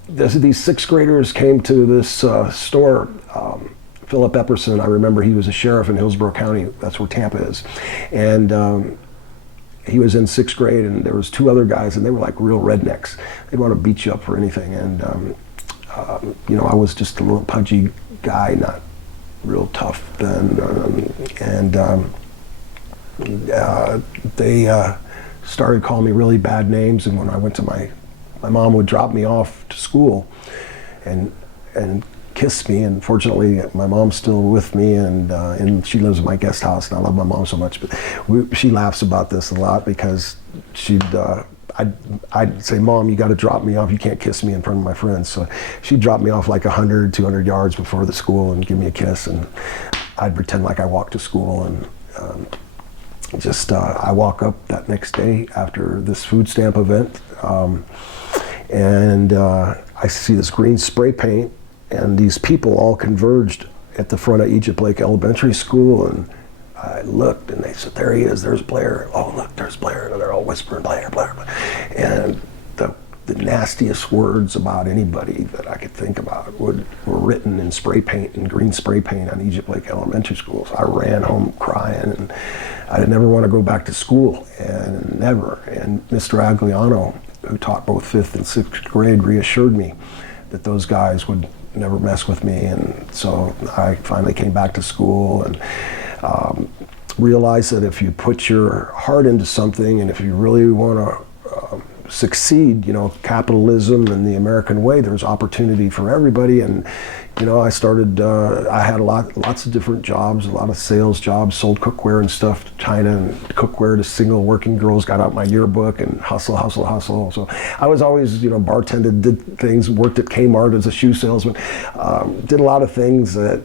these sixth graders came to this store. Philip Epperson, I remember he was a sheriff in Hillsborough County. That's where Tampa is. And he was in sixth grade, and there was 2 other guys, and they were like real rednecks. They'd want to beat you up for anything. And you know, I was just a little pudgy guy, not real tough then. They started calling me really bad names, and when I went to my mom would drop me off to school and kiss me, and fortunately my mom's still with me, and she lives in my guest house, and I love my mom so much, but she laughs about this a lot, because I'd say, Mom, you got to drop me off. You can't kiss me in front of my friends. So she'd drop me off like 100, 200 yards before the school and give me a kiss, and I'd pretend like I walked to school, and I walk up that next day after this food stamp event, and I see this green spray paint, and these people all converged at the front of Egypt Lake Elementary School, and I looked, and they said, there he is, there's Blair. Oh, look, there's Blair. And they're all whispering, Blair, Blair. And the nastiest words about anybody that I could think about were written in spray paint, in green spray paint, on Egypt Lake Elementary School. So I ran home crying, and I didn't ever want to go back to school, and never. And Mr. Agliano, who taught both 5th and 6th grade, reassured me that those guys would never mess with me. And so I finally came back to school, and realized that if you put your heart into something, and if you really want to succeed, you know, capitalism and the American way, there's opportunity for everybody. And you know, I started, I had lots of different jobs, a lot of sales jobs, sold cookware and stuff to China, and cookware to single working girls, got out my yearbook, and hustle. So I was always, you know, bartended, did things, worked at Kmart as a shoe salesman, did a lot of things that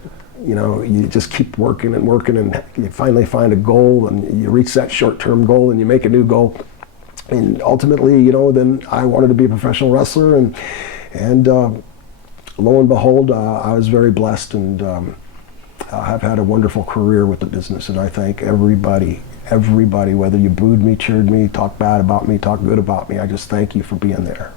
you know, you just keep working and working, and you finally find a goal, and you reach that short-term goal, and you make a new goal. And ultimately, you know, then I wanted to be a professional wrestler, and lo and behold, I was very blessed, and I've had a wonderful career with the business, and I thank everybody, whether you booed me, cheered me, talked bad about me, talked good about me, I just thank you for being there.